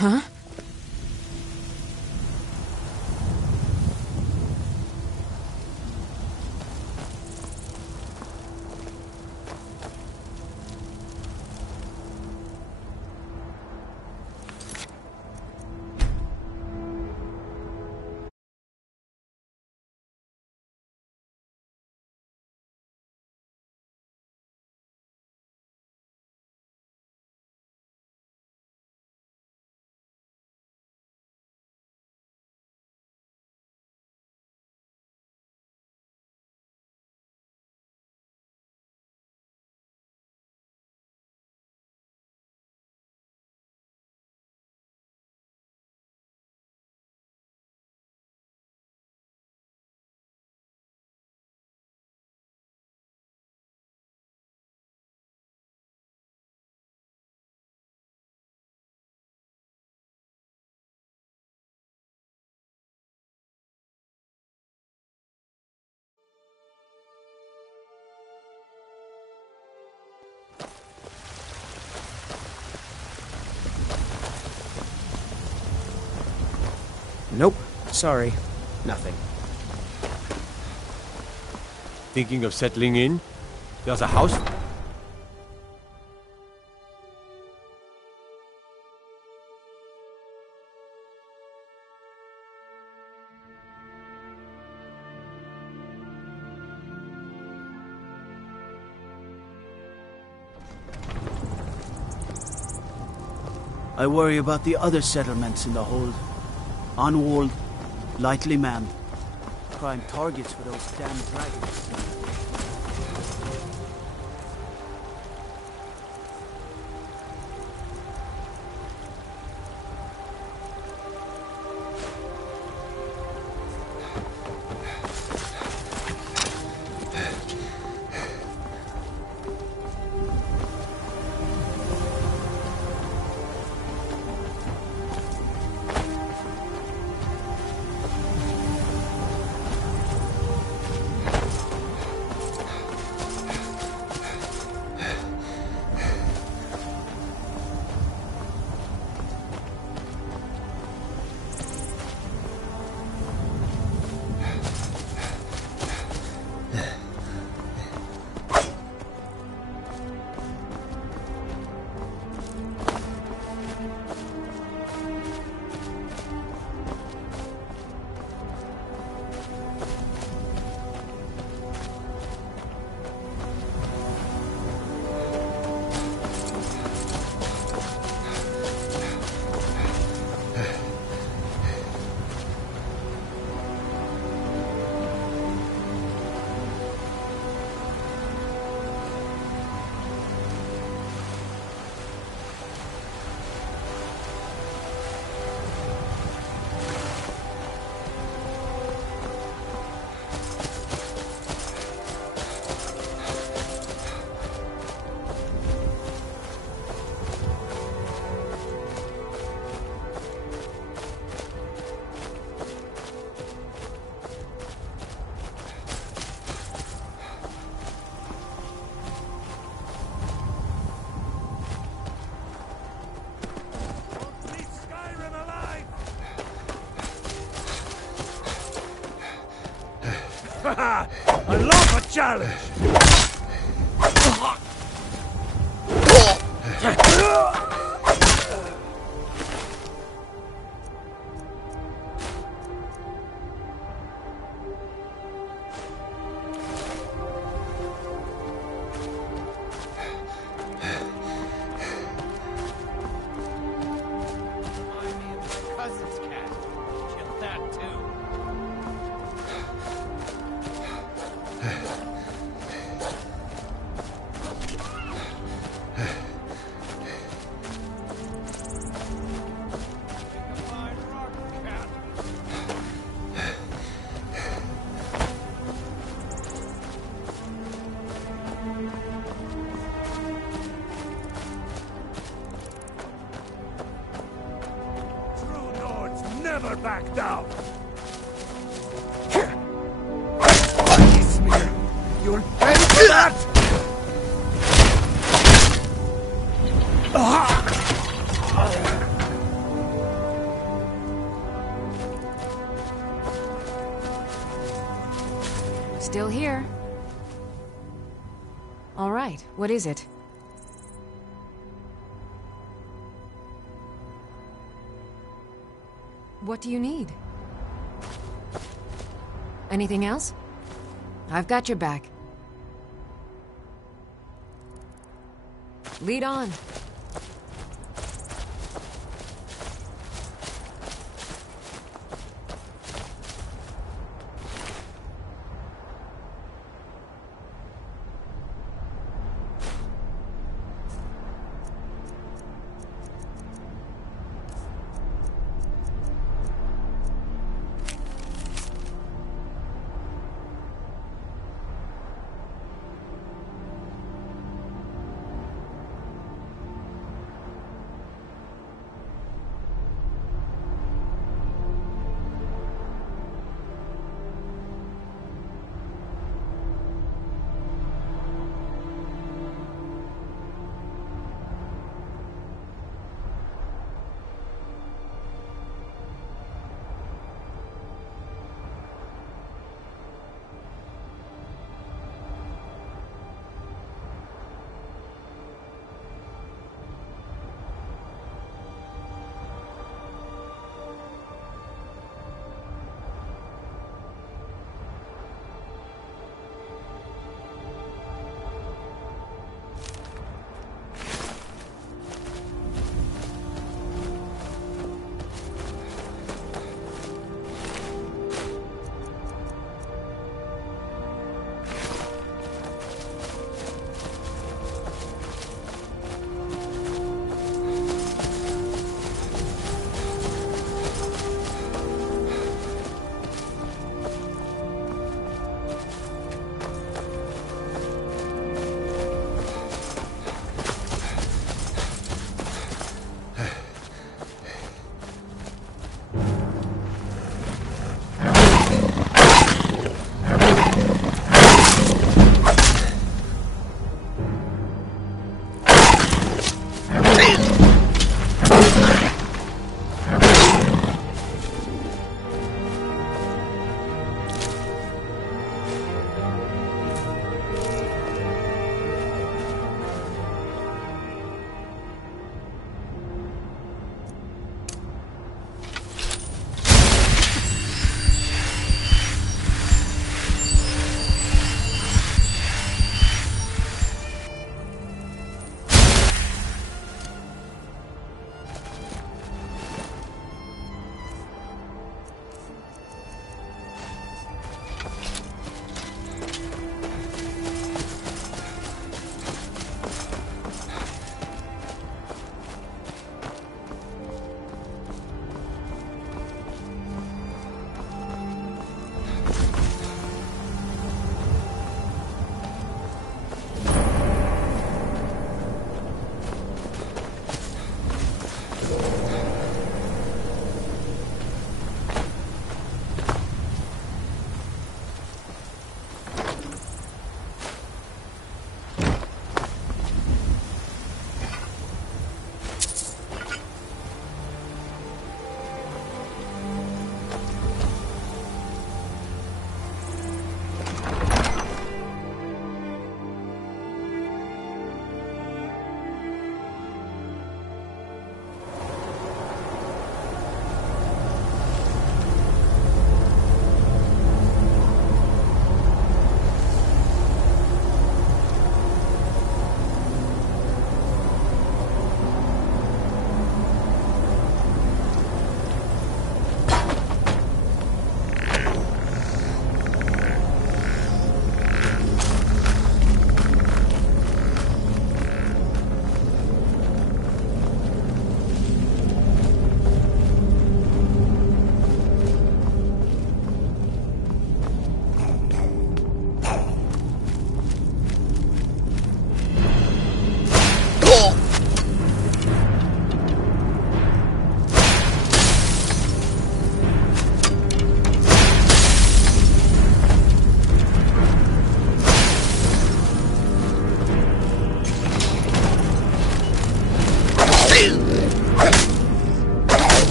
Huh? Nope. Sorry. Nothing. Thinking of settling in? There's a house. I worry about the other settlements in the hold. Unwalled, lightly manned. Prime targets for those damn dragons. I love a challenge! Never back down! You'll pay for that! Still here. All right, what is it? What do you need? Anything else? I've got your back. Lead on.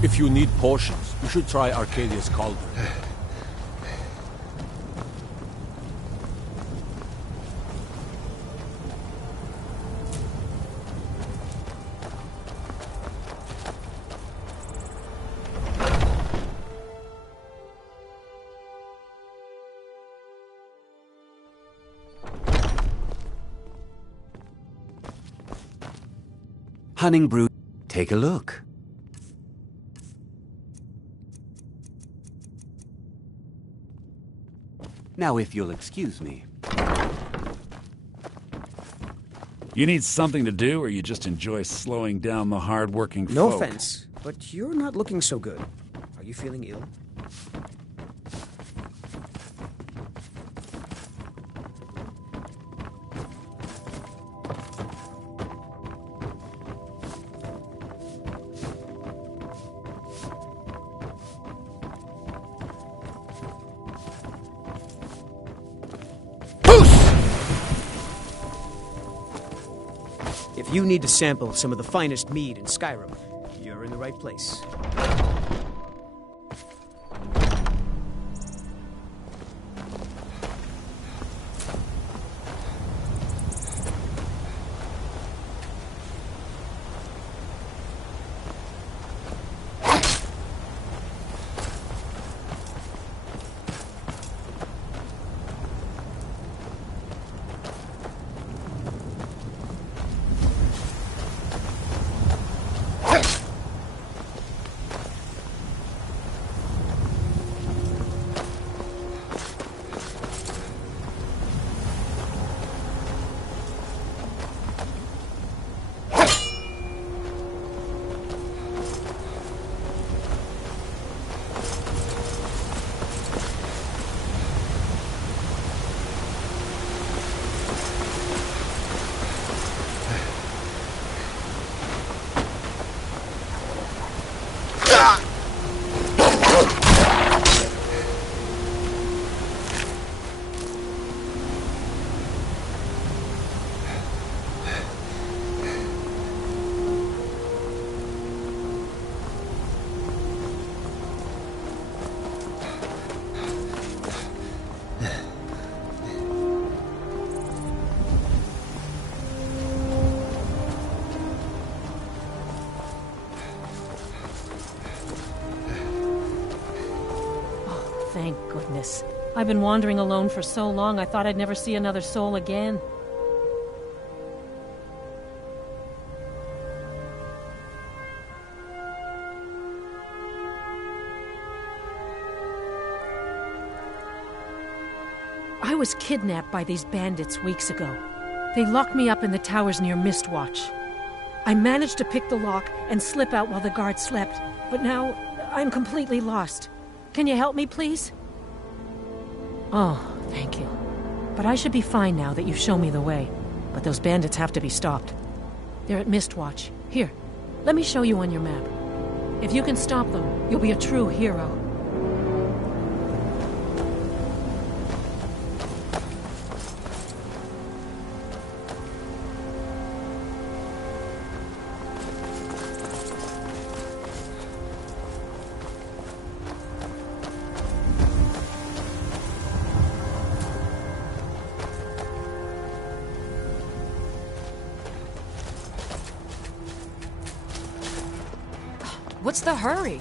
If you need potions, you should try Arcadia's Cauldron. Hunning Brew, take a look. Now, if you'll excuse me. You need something to do, or you just enjoy slowing down the hard-working folk? No offense, but you're not looking so good. Are you feeling ill? If you need to sample some of the finest mead in Skyrim, you're in the right place. thank goodness. I've been wandering alone for so long, I thought I'd never see another soul again. I was kidnapped by these bandits weeks ago. They locked me up in the towers near Mistwatch. I managed to pick the lock and slip out while the guards slept, but now I'm completely lost. Can you help me, please? Oh, thank you. But I should be fine now that you've shown me the way. But those bandits have to be stopped. They're at Mistwatch. Here, let me show you on your map. If you can stop them, you'll be a true hero. What's the hurry?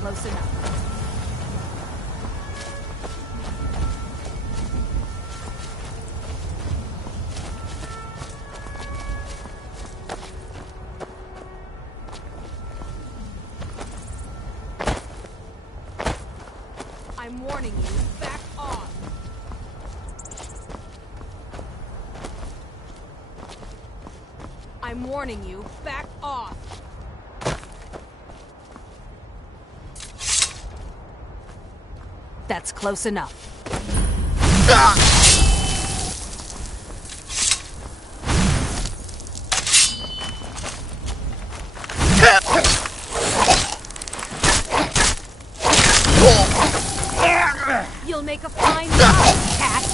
Close enough. I'm warning you, back off. I'm warning you, back off. That's close enough. You'll make a fine job, cat.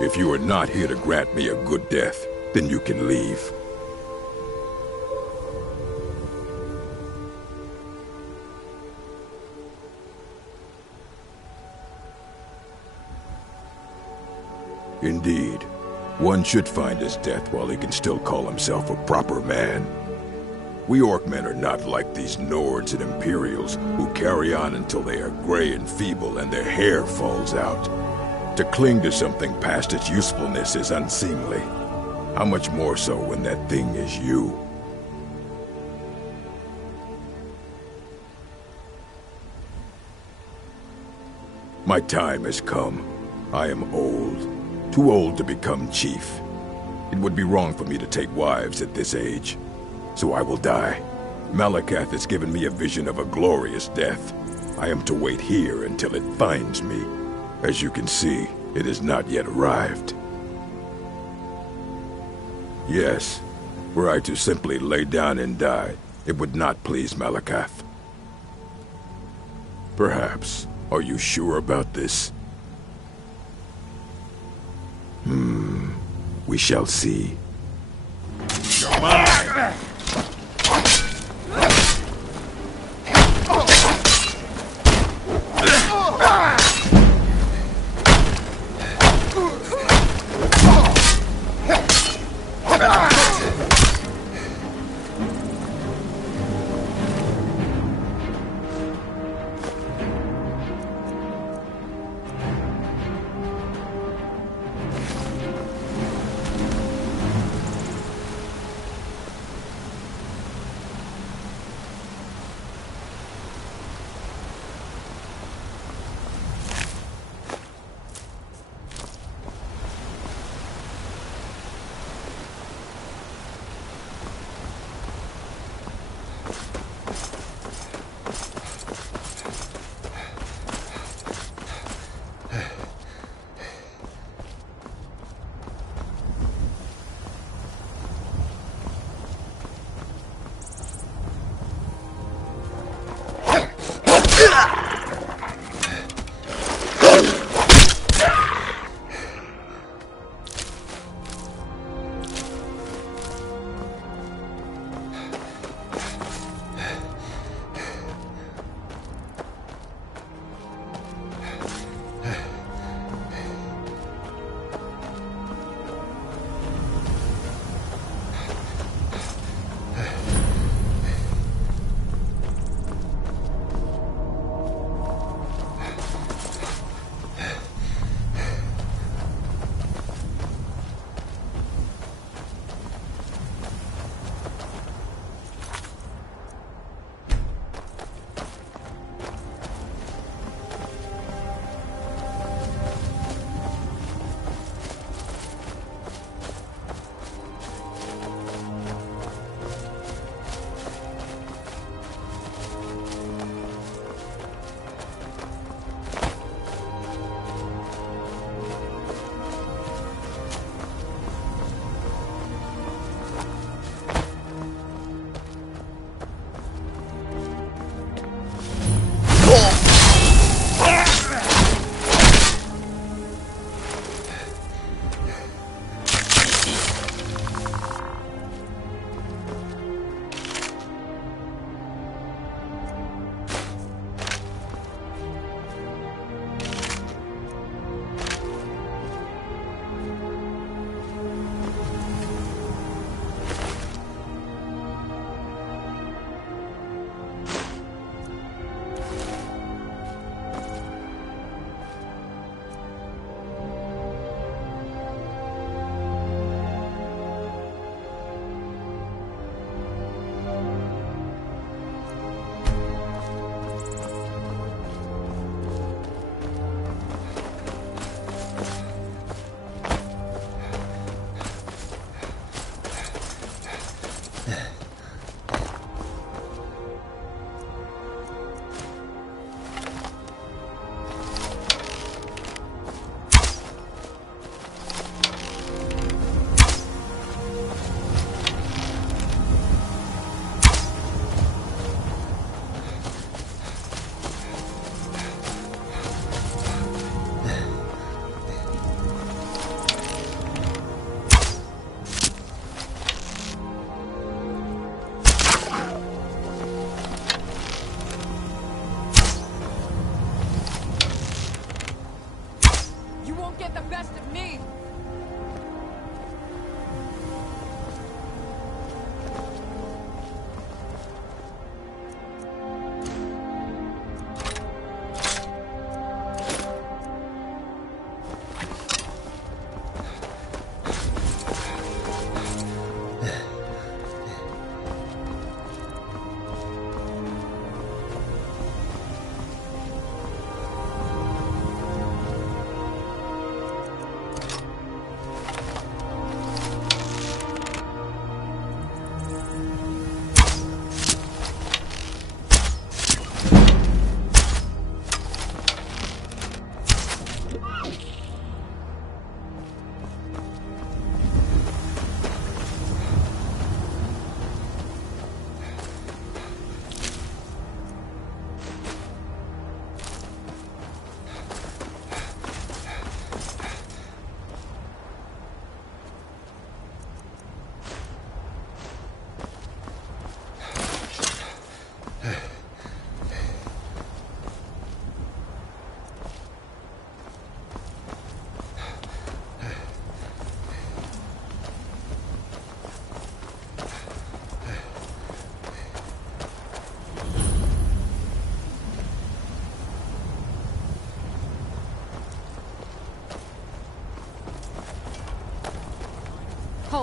If you are not here to grant me a good death, then you can leave. Indeed, one should find his death while he can still call himself a proper man. We Orcmen are not like these Nords and Imperials who carry on until they are gray and feeble and their hair falls out. To cling to something past its usefulness is unseemly. How much more so when that thing is you? My time has come. I am old. Too old to become chief. It would be wrong for me to take wives at this age. So I will die. Malakath has given me a vision of a glorious death. I am to wait here until it finds me. As you can see, it has not yet arrived. Yes, were I to simply lay down and die, it would not please Malakath. Perhaps. Are you sure about this? We shall see. Come on!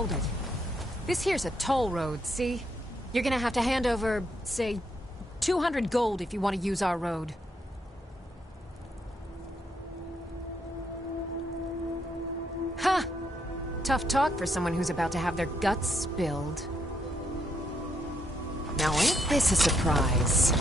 hold it. This here's a toll road, see? You're gonna have to hand over, say, 200 gold if you want to use our road. Huh! Tough talk for someone who's about to have their guts spilled. Now ain't this a surprise?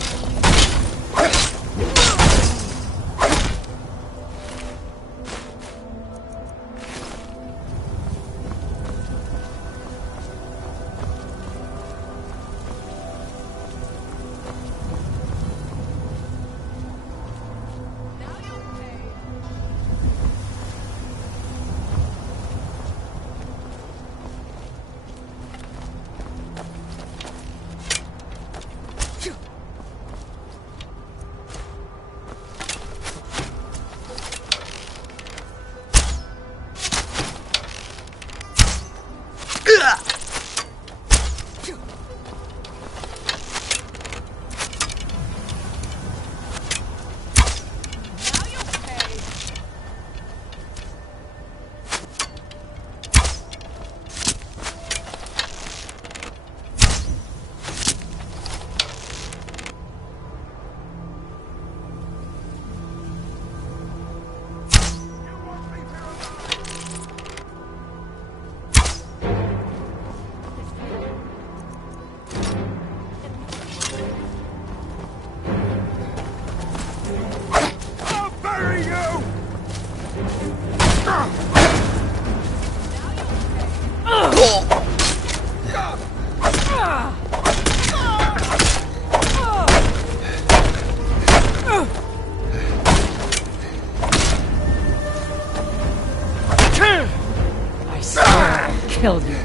Killed you.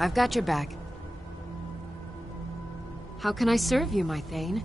I've got your back. How can I serve you, my Thane?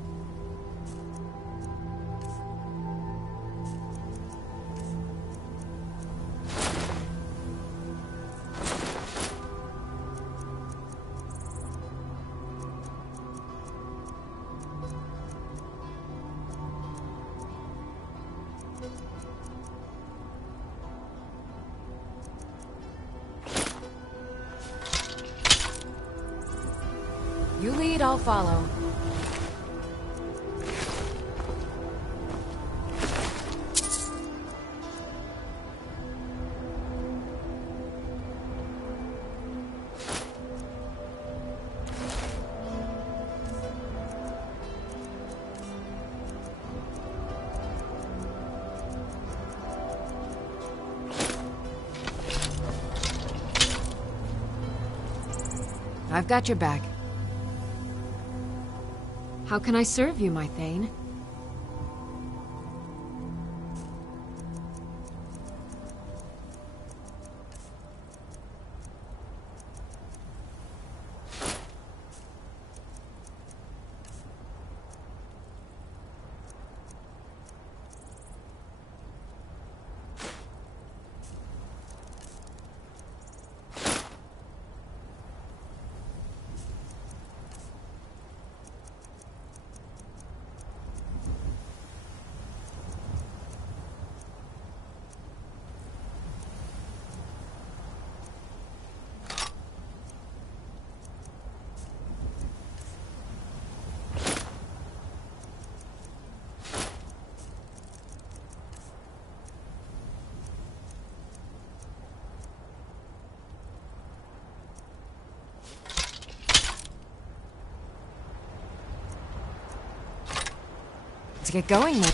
You lead, I'll follow. I've got your back. How can I serve you, my Thane? Let's get going then.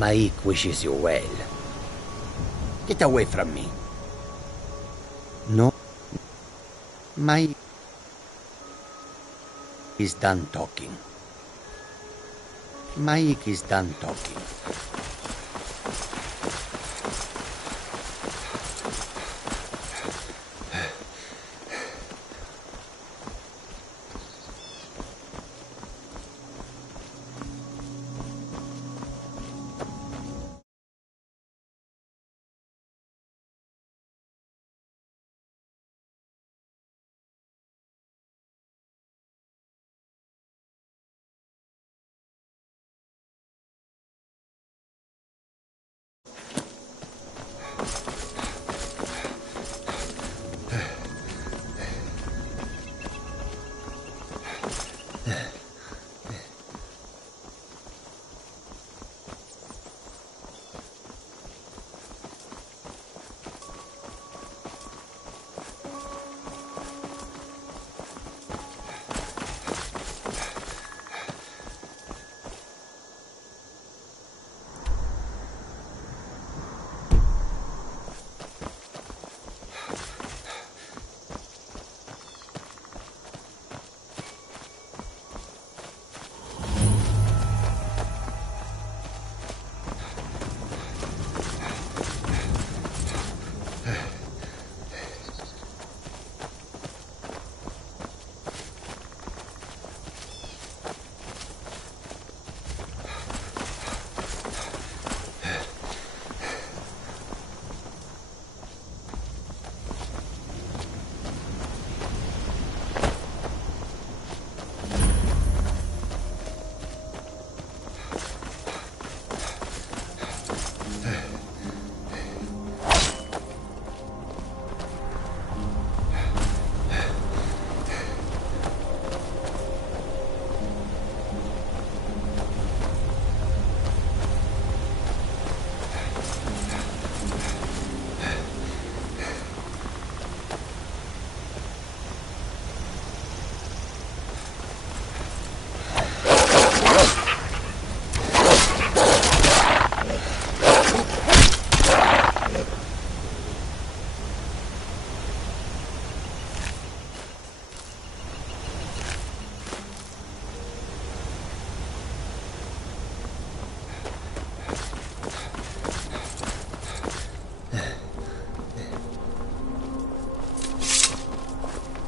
Mike wishes you well. Get away from me. No. Mike is done talking. Mike is done talking.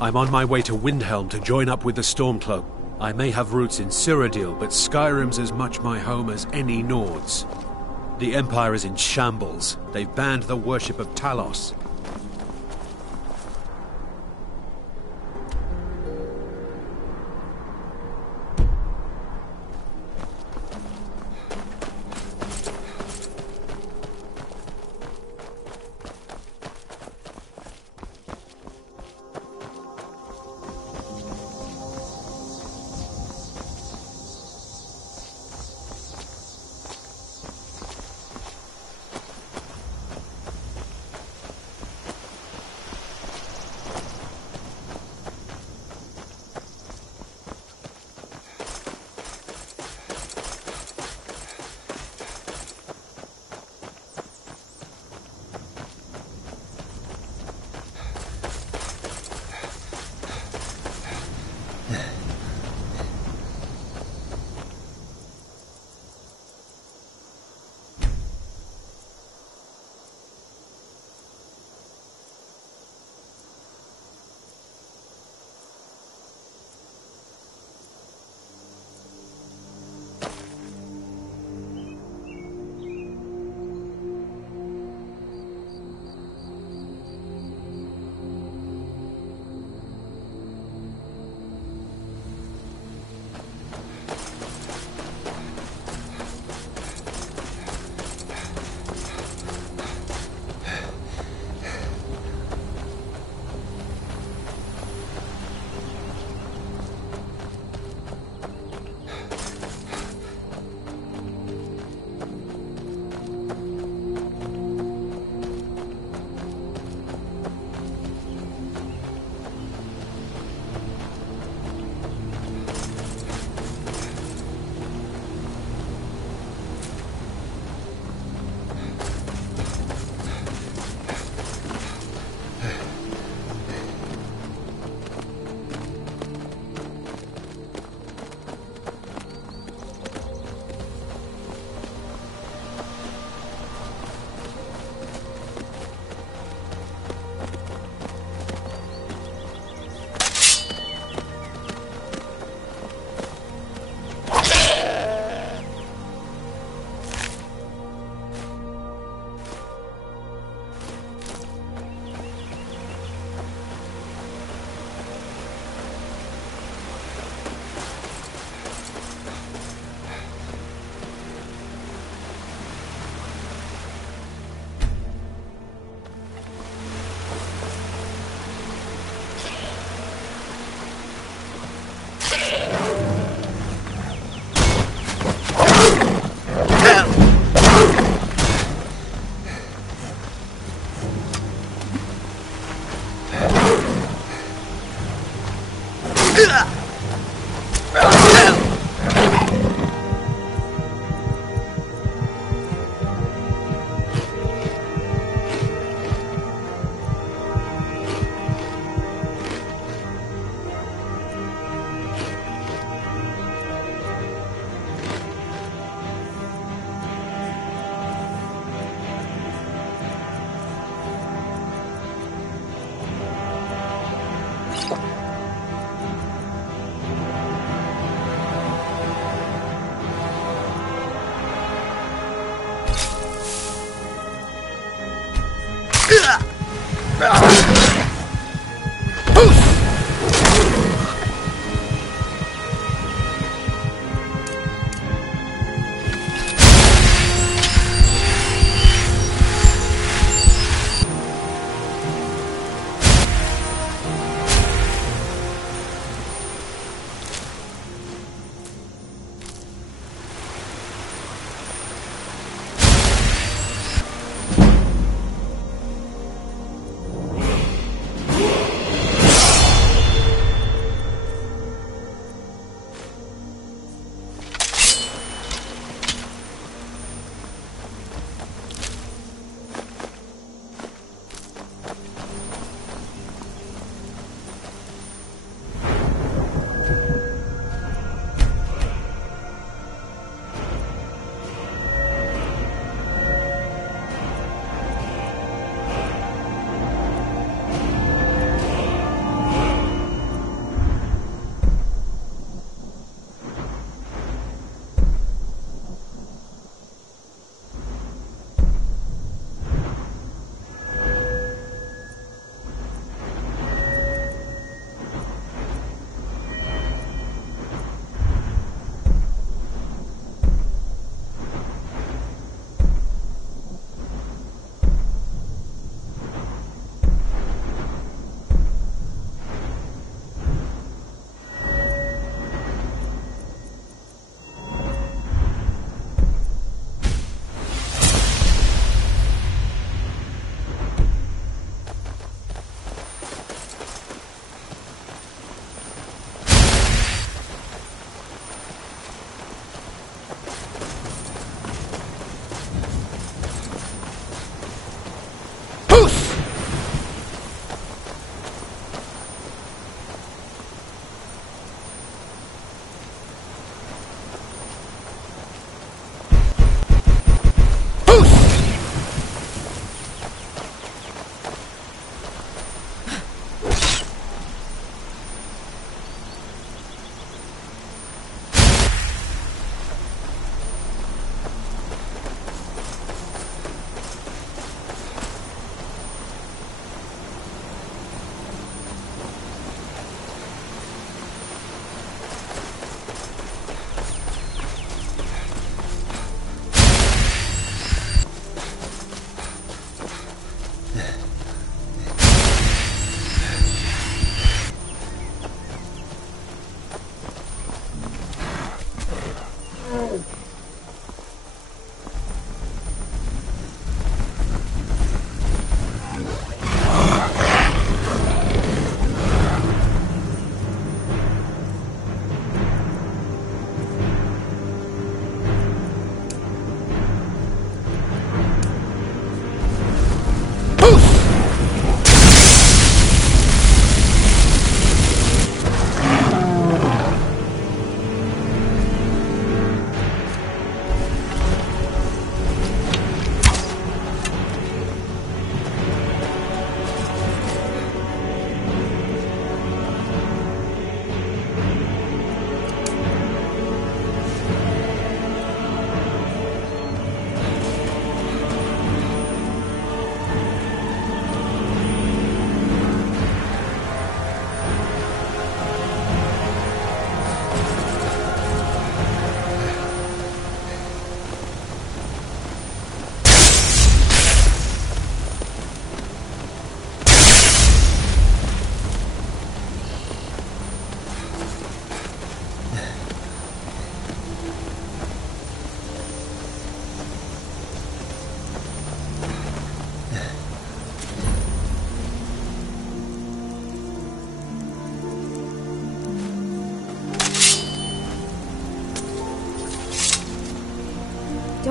I'm on my way to Windhelm to join up with the Stormcloak. I may have roots in Cyrodiil, but Skyrim's as much my home as any Nords. The Empire is in shambles. They've banned the worship of Talos.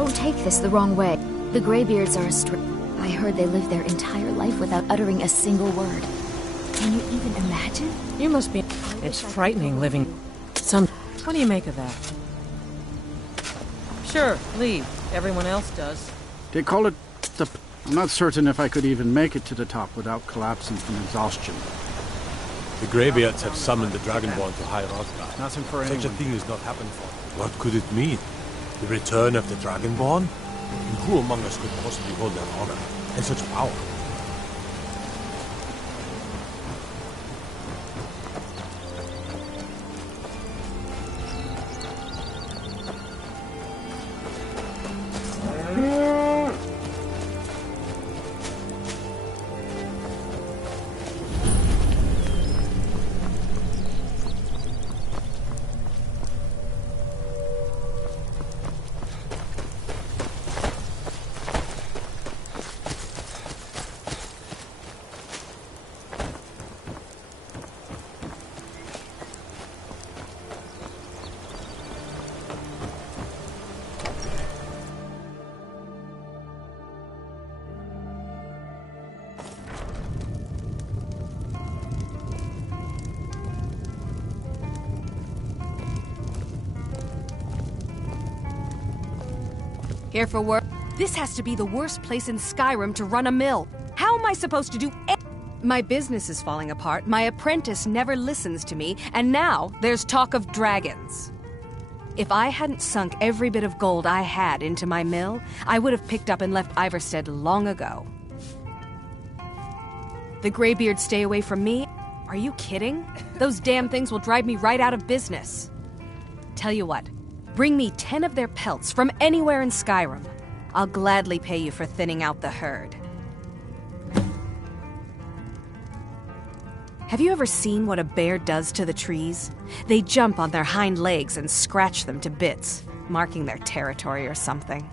Don't take this the wrong way. The Greybeards are I heard they lived their entire life without uttering a single word. Can you even imagine? You must be... It's frightening living... What do you make of that? Sure, leave. Everyone else does. They call it the... I'm not certain if I could even make it to the top without collapsing from exhaustion. The Greybeards have summoned the Dragonborn to High Rothgar. Nothing for Such a anyone. thing has not happened before. What could it mean? The return of the Dragonborn? And who among us could possibly hold that honor and such power? Here for work? This has to be the worst place in Skyrim to run a mill. How am I supposed to do My business is falling apart, my apprentice never listens to me, and now there's talk of dragons. If I hadn't sunk every bit of gold I had into my mill, I would have picked up and left Iverstead long ago. The Greybeards stay away from me? Are you kidding? Those damn things will drive me right out of business. Tell you what. Bring me 10 of their pelts from anywhere in Skyrim. I'll gladly pay you for thinning out the herd. Have you ever seen what a bear does to the trees? They jump on their hind legs and scratch them to bits, marking their territory or something.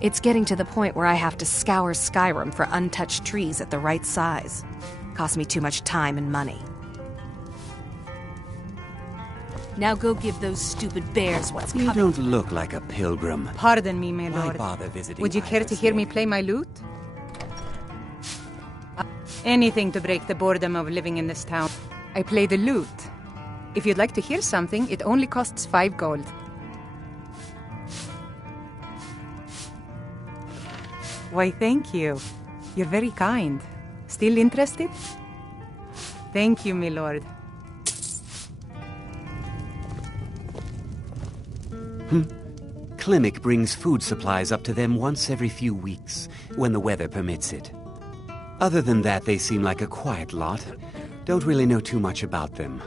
It's getting to the point where I have to scour Skyrim for untouched trees at the right size. Costs me too much time and money. Now go give those stupid bears what's coming. You don't look like a pilgrim. Pardon me, my Why lord. bother visiting? Would you care to hear me play my lute? Anything to break the boredom of living in this town. I play the lute. If you'd like to hear something, it only costs 5 gold. Why, thank you. You're very kind. Still interested? Thank you, my lord. Klimek brings food supplies up to them once every few weeks, when the weather permits it. Other than that, they seem like a quiet lot. Don't really know too much about them.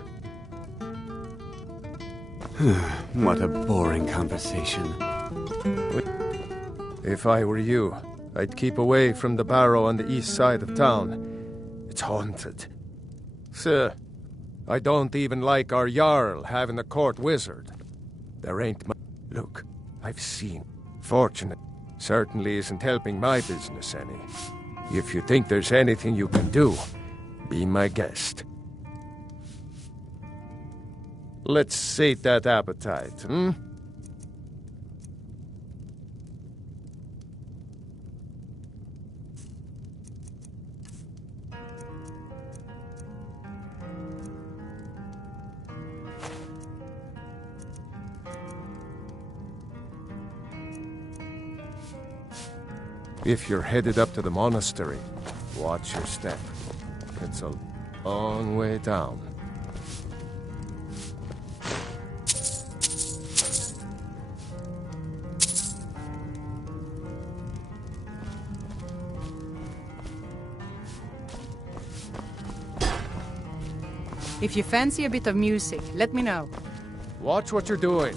What a boring conversation. If I were you, I'd keep away from the barrow on the east side of town. It's haunted. Sir, I don't even like our Jarl having a court wizard. There ain't much. Look, I've seen. Fortunate. Certainly isn't helping my business any. If you think there's anything you can do, be my guest. Let's sate that appetite, hmm? If you're headed up to the monastery, watch your step. It's a long way down. If you fancy a bit of music, let me know. Watch what you're doing.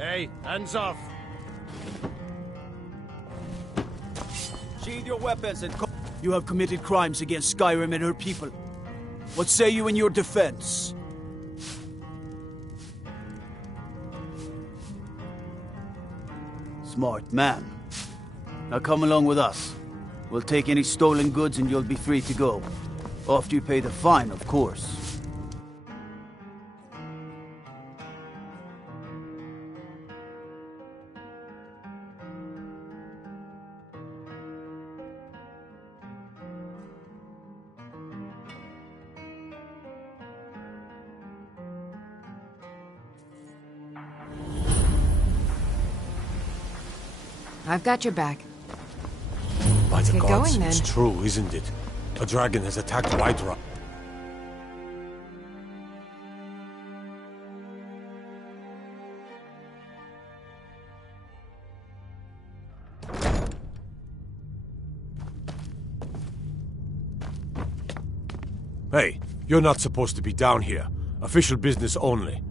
Hey, hands off! Sheathe your weapons and you have committed crimes against Skyrim and her people. What say you in your defense? Smart man. Now come along with us. We'll take any stolen goods and you'll be free to go. After you pay the fine, of course. I've got your back. By the Get gods, going, it's then. true, isn't it? A dragon has attacked Whiterun. Hey, you're not supposed to be down here. Official business only.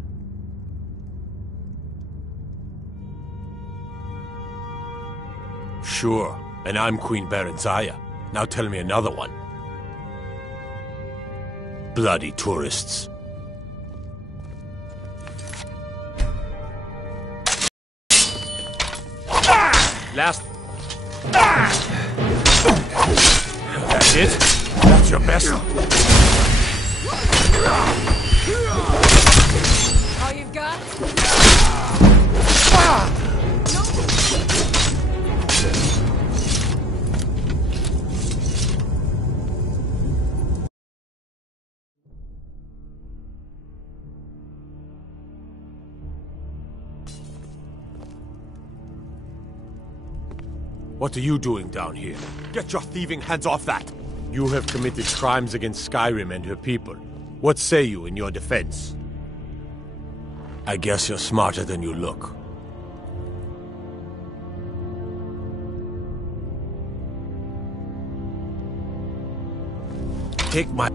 Sure, and I'm Queen Berenzaya. Now tell me another one. Bloody tourists. Last... That's it? That's your best? All you've got? What are you doing down here? Get your thieving hands off that! You have committed crimes against Skyrim and her people. What say you in your defense? I guess you're smarter than you look. Take my...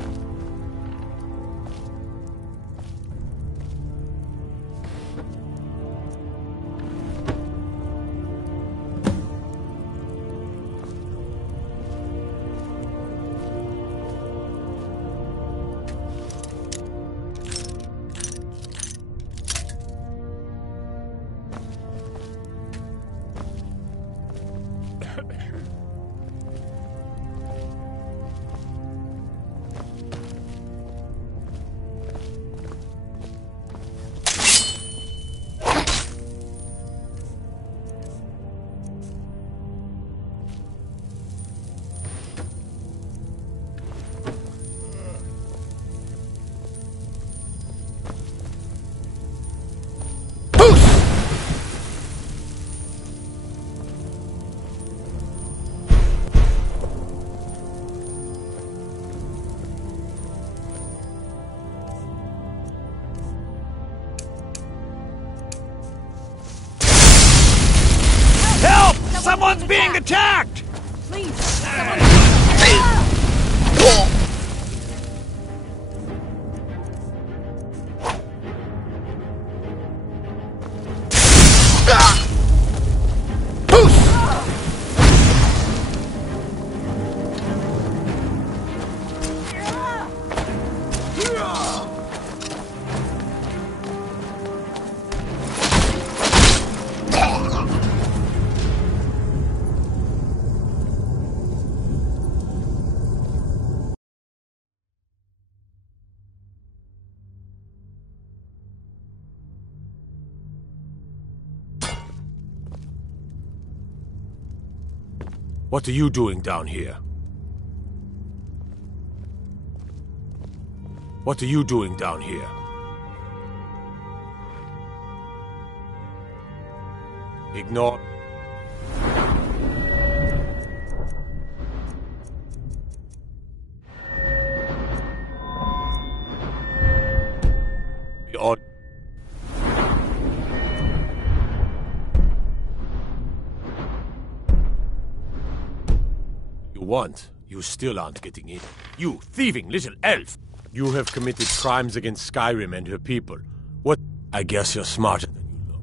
Someone's being attacked! Please, What are you doing down here? What are you doing down here? Ignore... Or... Want, you still aren't getting in. You thieving little elf! You have committed crimes against Skyrim and her people. What? I guess you're smarter than you look.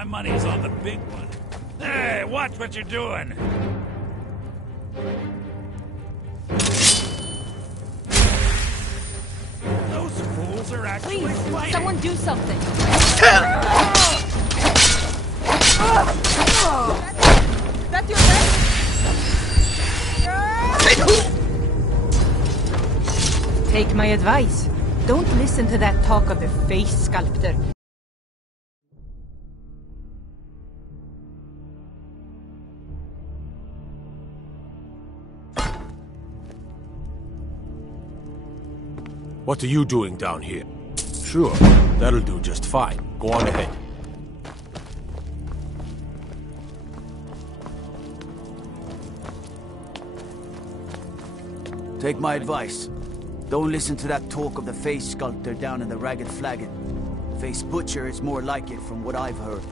My money's on the big one. Hey, watch what you're doing! Those fools are actually fighting! Someone do something! That your best? Take my advice. Don't listen to that talk of the face sculptor. What are you doing down here? Sure, that'll do just fine. Go on ahead. Take my advice. Don't listen to that talk of the face sculptor down in the Ragged Flagon. Face Butcher is more like it from what I've heard.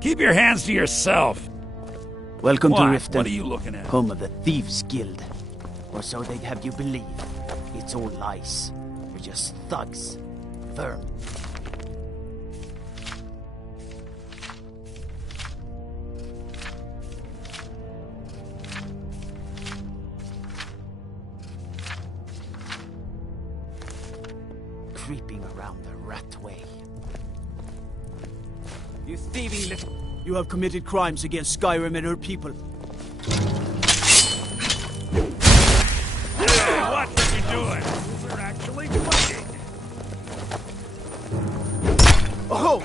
Keep your hands to yourself! Welcome to What? Riften. What are you looking at? Home of the Thieves Guild. Or so they'd have you believe. It's all lies. They're just thugs. Vermin. Creeping around the rat way. You thieving little... You have committed crimes against Skyrim and her people. Watch what you're doing! Fools are actually fighting! Oh!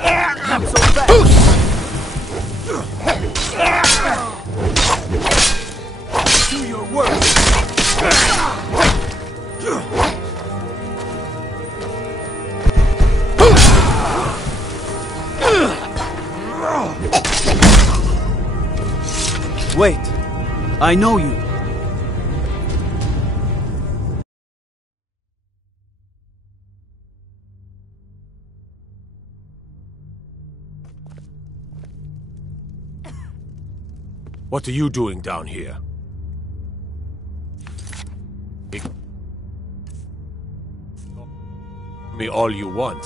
Not so fast! Do your work! Wait, I know you. What are you doing down here? Me all you want.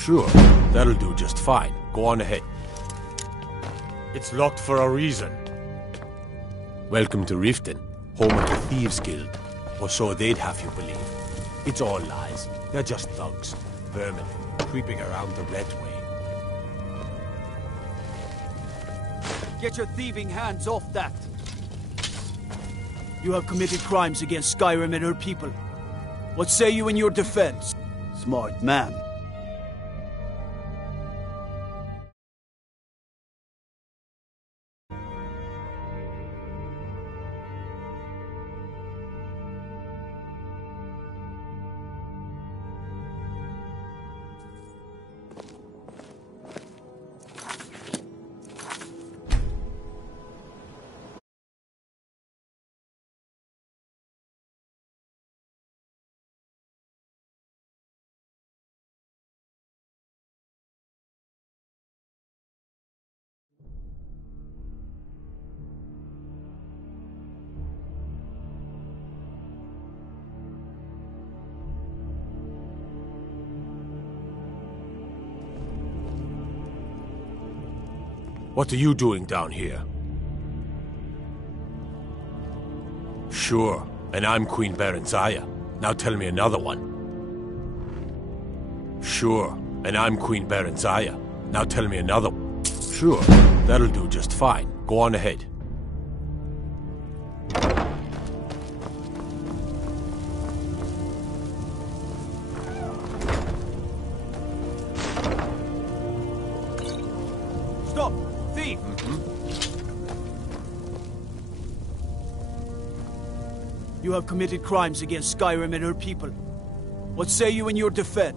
Sure, that'll do just fine. Go on ahead. It's locked for a reason. Welcome to Riften, home of the Thieves Guild. Or so they'd have you believe. It's all lies. They're just thugs. Vermin, creeping around the Red Way. Get your thieving hands off that! You have committed crimes against Skyrim and her people. What say you in your defense? Smart man. What are you doing down here? Sure, and I'm Queen Berenzaya. Now tell me another one. Sure, and I'm Queen Berenzaya. Now tell me another one. Sure, that'll do just fine. Go on ahead. Stop! Thief! You have committed crimes against Skyrim and her people. What say you in your defense?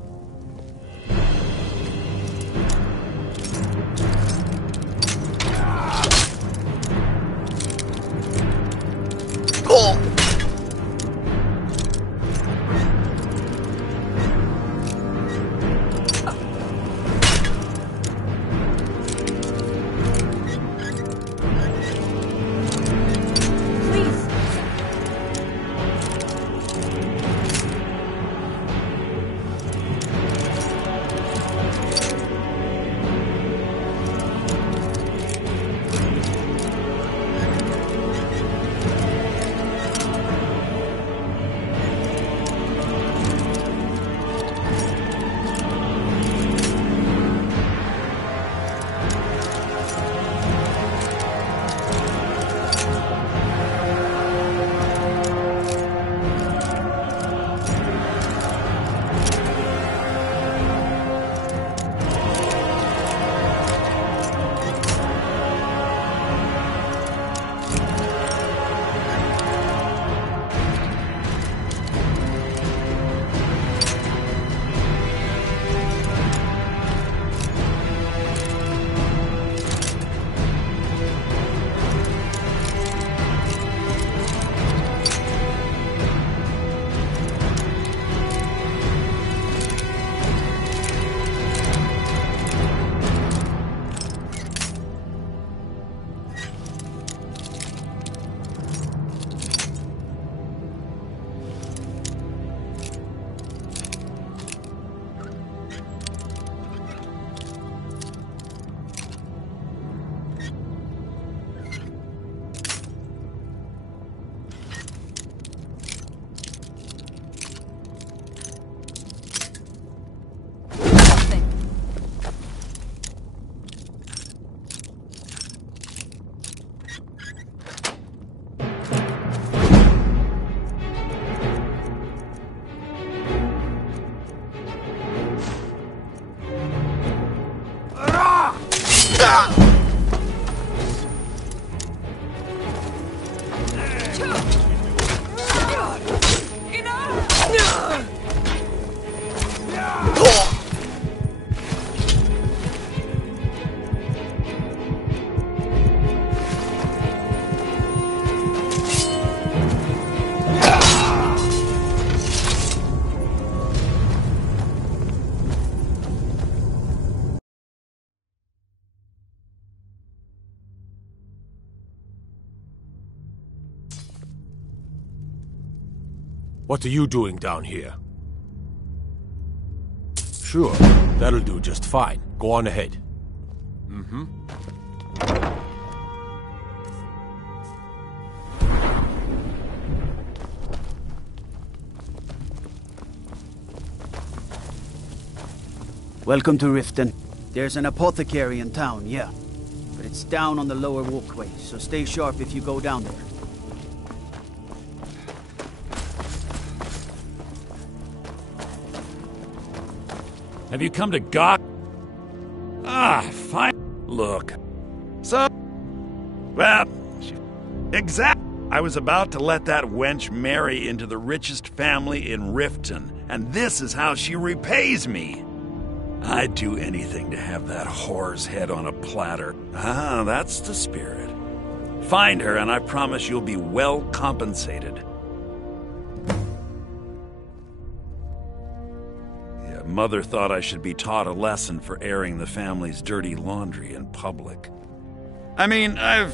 What are you doing down here? Sure, that'll do just fine. Go on ahead. Mm-hmm. Welcome to Riften. There's an apothecary in town, yeah. But it's down on the lower walkway, so stay sharp if you go down there. Have you come to Gawk? Fine. Look. So... Well... Exact. I was about to let that wench marry into the richest family in Riften, and this is how she repays me. I'd do anything to have that whore's head on a platter. That's the spirit. Find her, and I promise you'll be well compensated. Yeah, Mother thought I should be taught a lesson for airing the family's dirty laundry in public. I mean, I've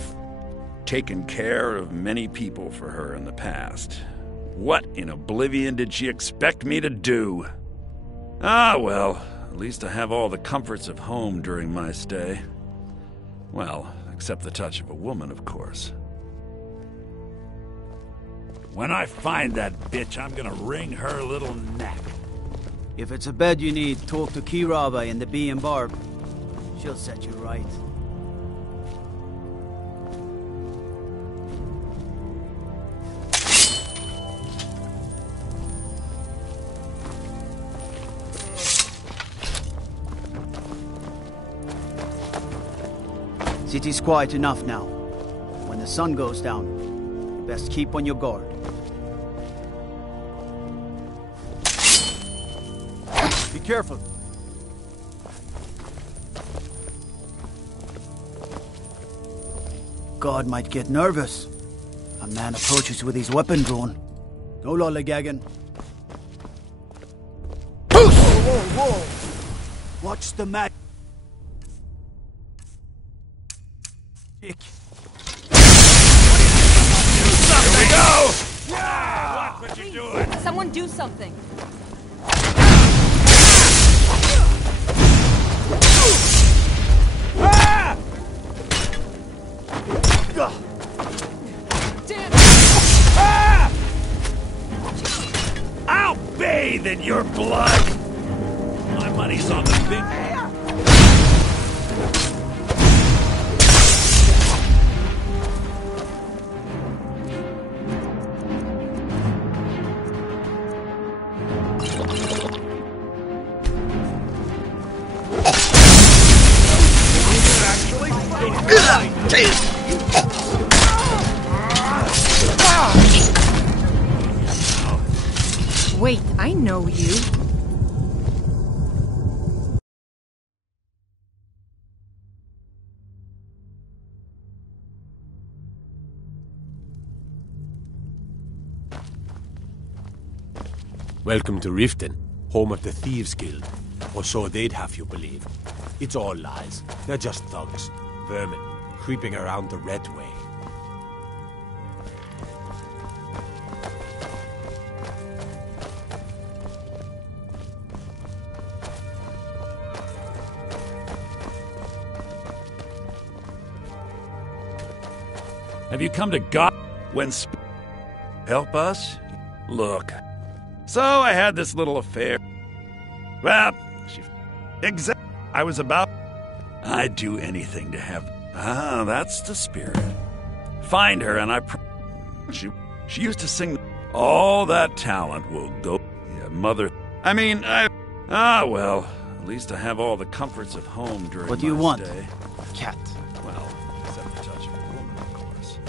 taken care of many people for her in the past. What in oblivion did she expect me to do? Well... At least I have all the comforts of home during my stay. Well, except the touch of a woman, of course. When I find that bitch, I'm gonna wring her little neck. If it's a bed you need, talk to Kirava in the Bee and Barb. She'll set you right. City's quiet enough now. When the sun goes down, you best keep on your guard. Be careful. God might get nervous. A man approaches with his weapon drawn. No lollygagging. Whoa, whoa, whoa! Watch the mat. Here we go! Yeah! Watch what you're doing! Someone do something! Ah! Damn! Ah! I'll bathe in your blood! My money's on the big... Wait, I know you. Welcome to Riften, home of the Thieves Guild. Or so they'd have you believe. It's all lies. They're just thugs. Vermin, creeping around the Red Way. Have you come to God when help us? Look. So I had this little affair. Well, I was about... I'd do anything to have... that's the spirit. Find her and I... She used to sing... All that talent will go... Yeah, Mother... I mean, well, at least I have all the comforts of home during What do you my want? stay. Cat. Well, except the touch of a woman, of course.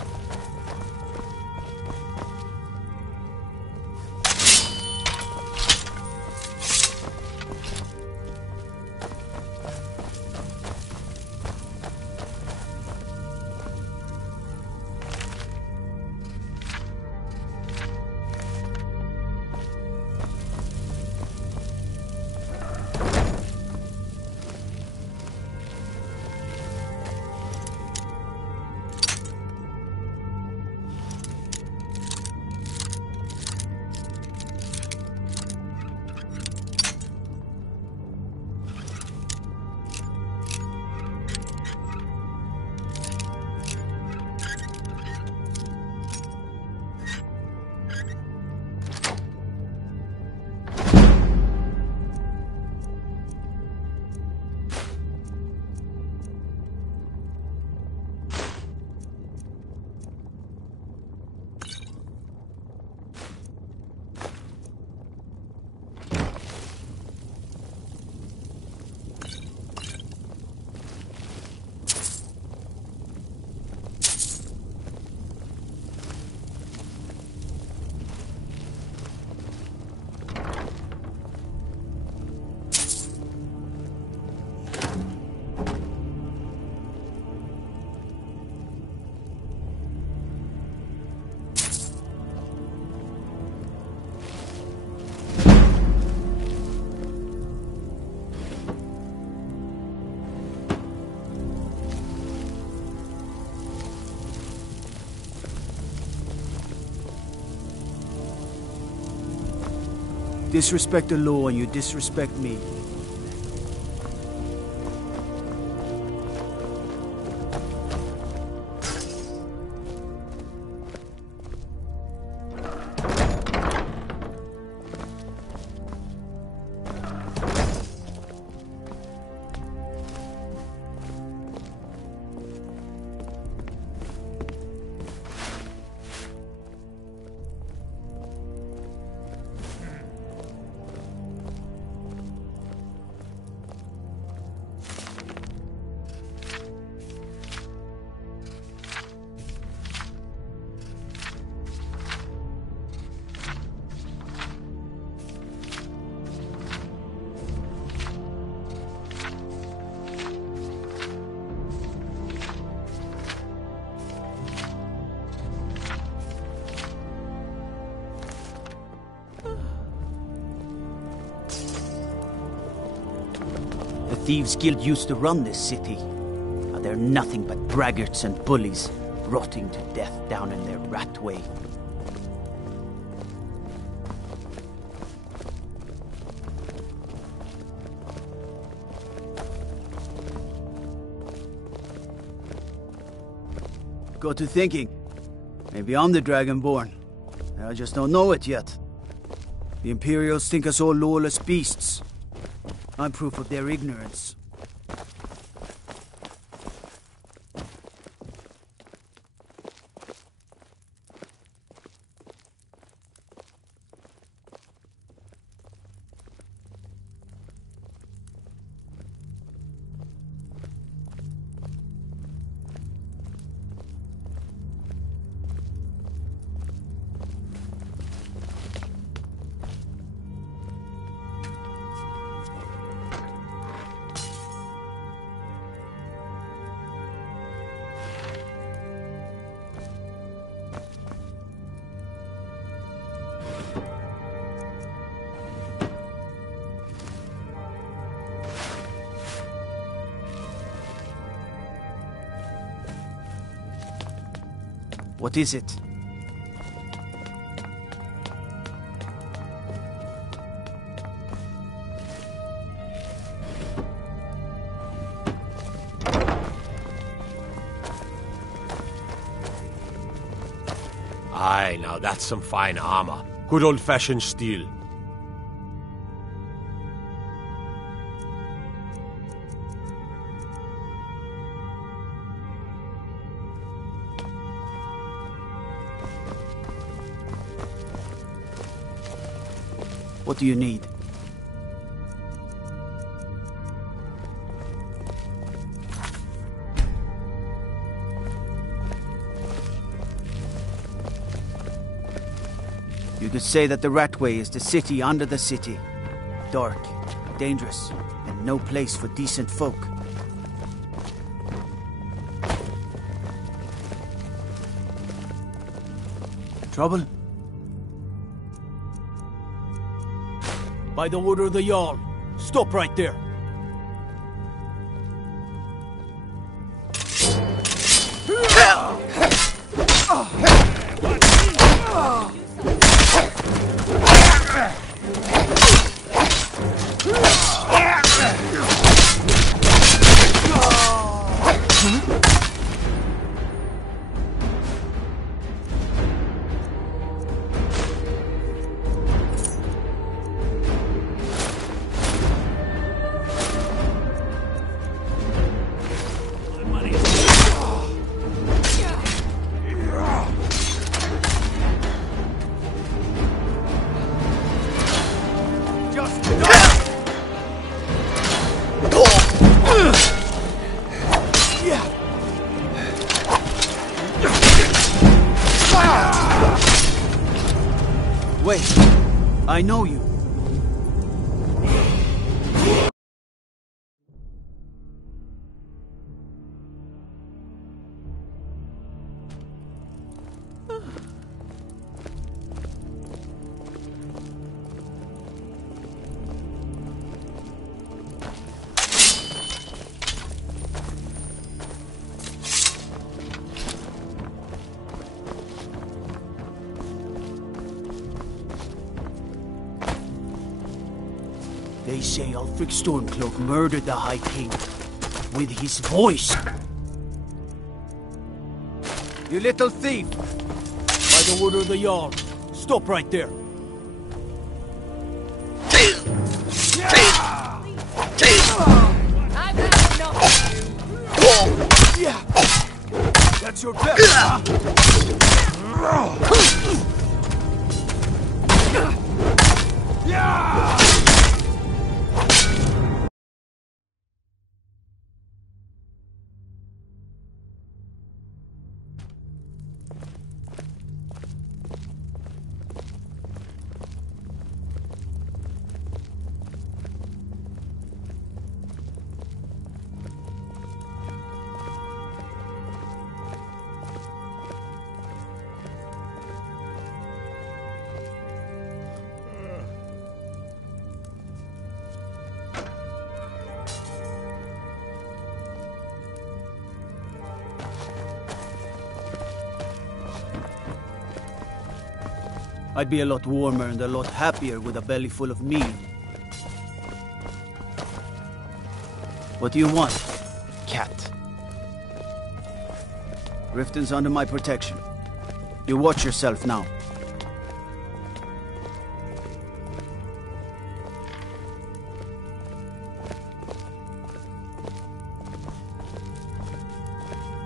disrespect the law and you disrespect me. The Thieves Guild used to run this city. Now they're nothing but braggarts and bullies, rotting to death down in their rat way. Got to thinking, maybe I'm the Dragonborn. I just don't know it yet. The Imperials think us all lawless beasts. I'm proof of their ignorance. What is it? Aye, now that's some fine armor. Good old-fashioned steel. What do you need? You could say that the Ratway is the city under the city. Dark, dangerous, and no place for decent folk. Trouble? By the order of the Jarl, stop right there. Wait, I know you. They say Ulfric Stormcloak murdered the High King with his voice. You little thief! By the order of the Jarl, stop right there. I've had enough of you. Yeah. That's your best, huh? Yeah! I'd be a lot warmer and a lot happier with a belly full of meal. What do you want, cat? Riften's under my protection. You watch yourself now.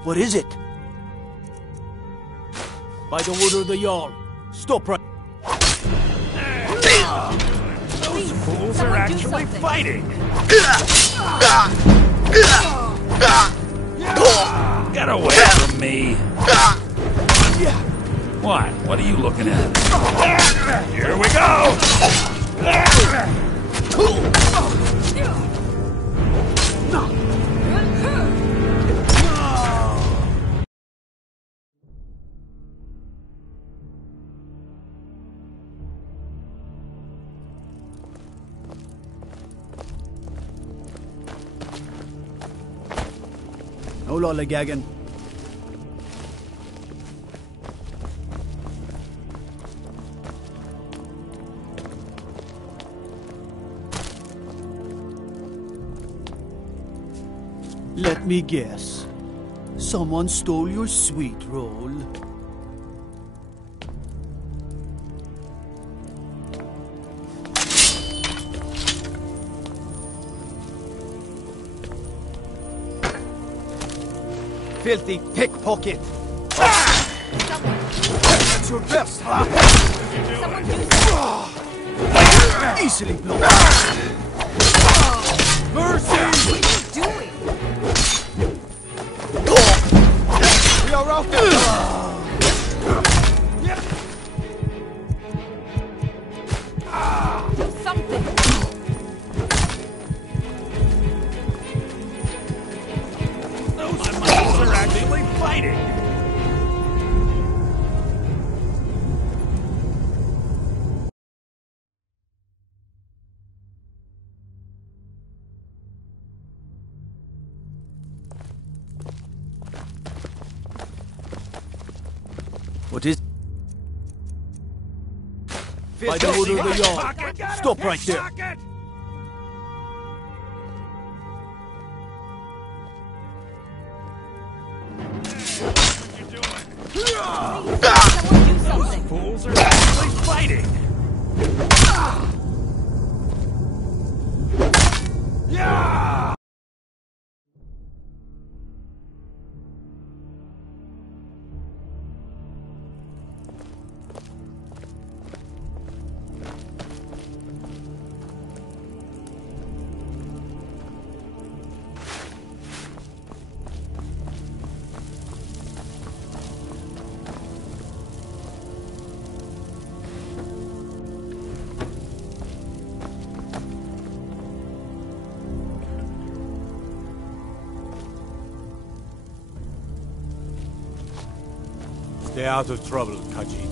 What is it? By the order of the Jarl, stop right... Those fools are actually fighting! Get away from me! What are you looking at? Here we go! No lollygagging. Let me guess. Someone stole your sweet roll. Filthy pickpocket! That's your best, huh? Easily blown. Mercy! What are you doing? We are out there! Do something! They're actually fighting! What is... By the order of the Jarl, stop right there. Those fools are actually fighting! Yeah! Stay out of trouble, Khajiit.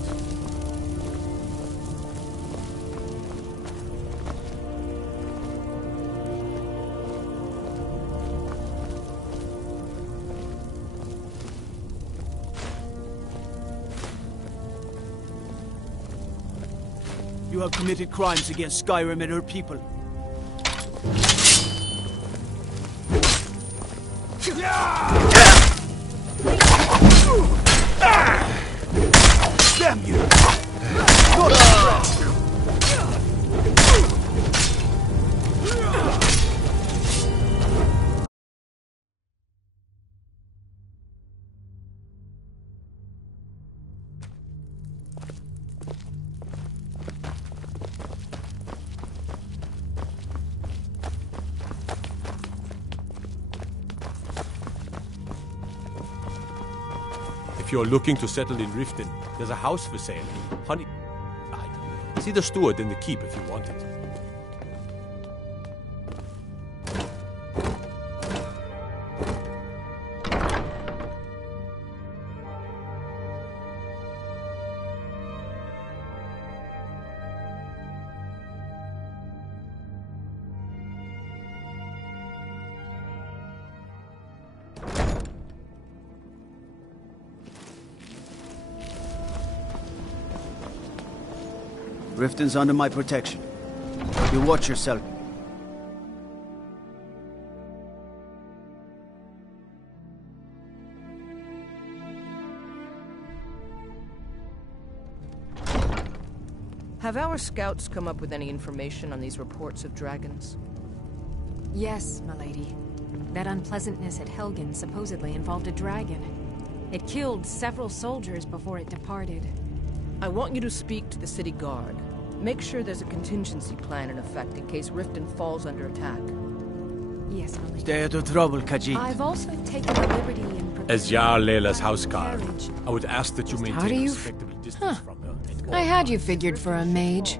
You have committed crimes against Skyrim and her people. Damn you! If you're looking to settle in Riften, there's a house for sale. Honey... See the steward in the keep if you want it. Riften's under my protection. You watch yourself. Have our scouts come up with any information on these reports of dragons? Yes, my lady. That unpleasantness at Helgen supposedly involved a dragon. It killed several soldiers before it departed. I want you to speak to the city guard. Make sure there's a contingency plan in effect in case Riften falls under attack. Yes, my lady. Stay out of trouble, Khajiit. I've also taken the liberty in... As Jarl Leila's houseguard, I would ask that you How do maintain a you... respectable distance from her. I had you figured for a mage.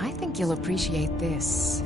I think you'll appreciate this.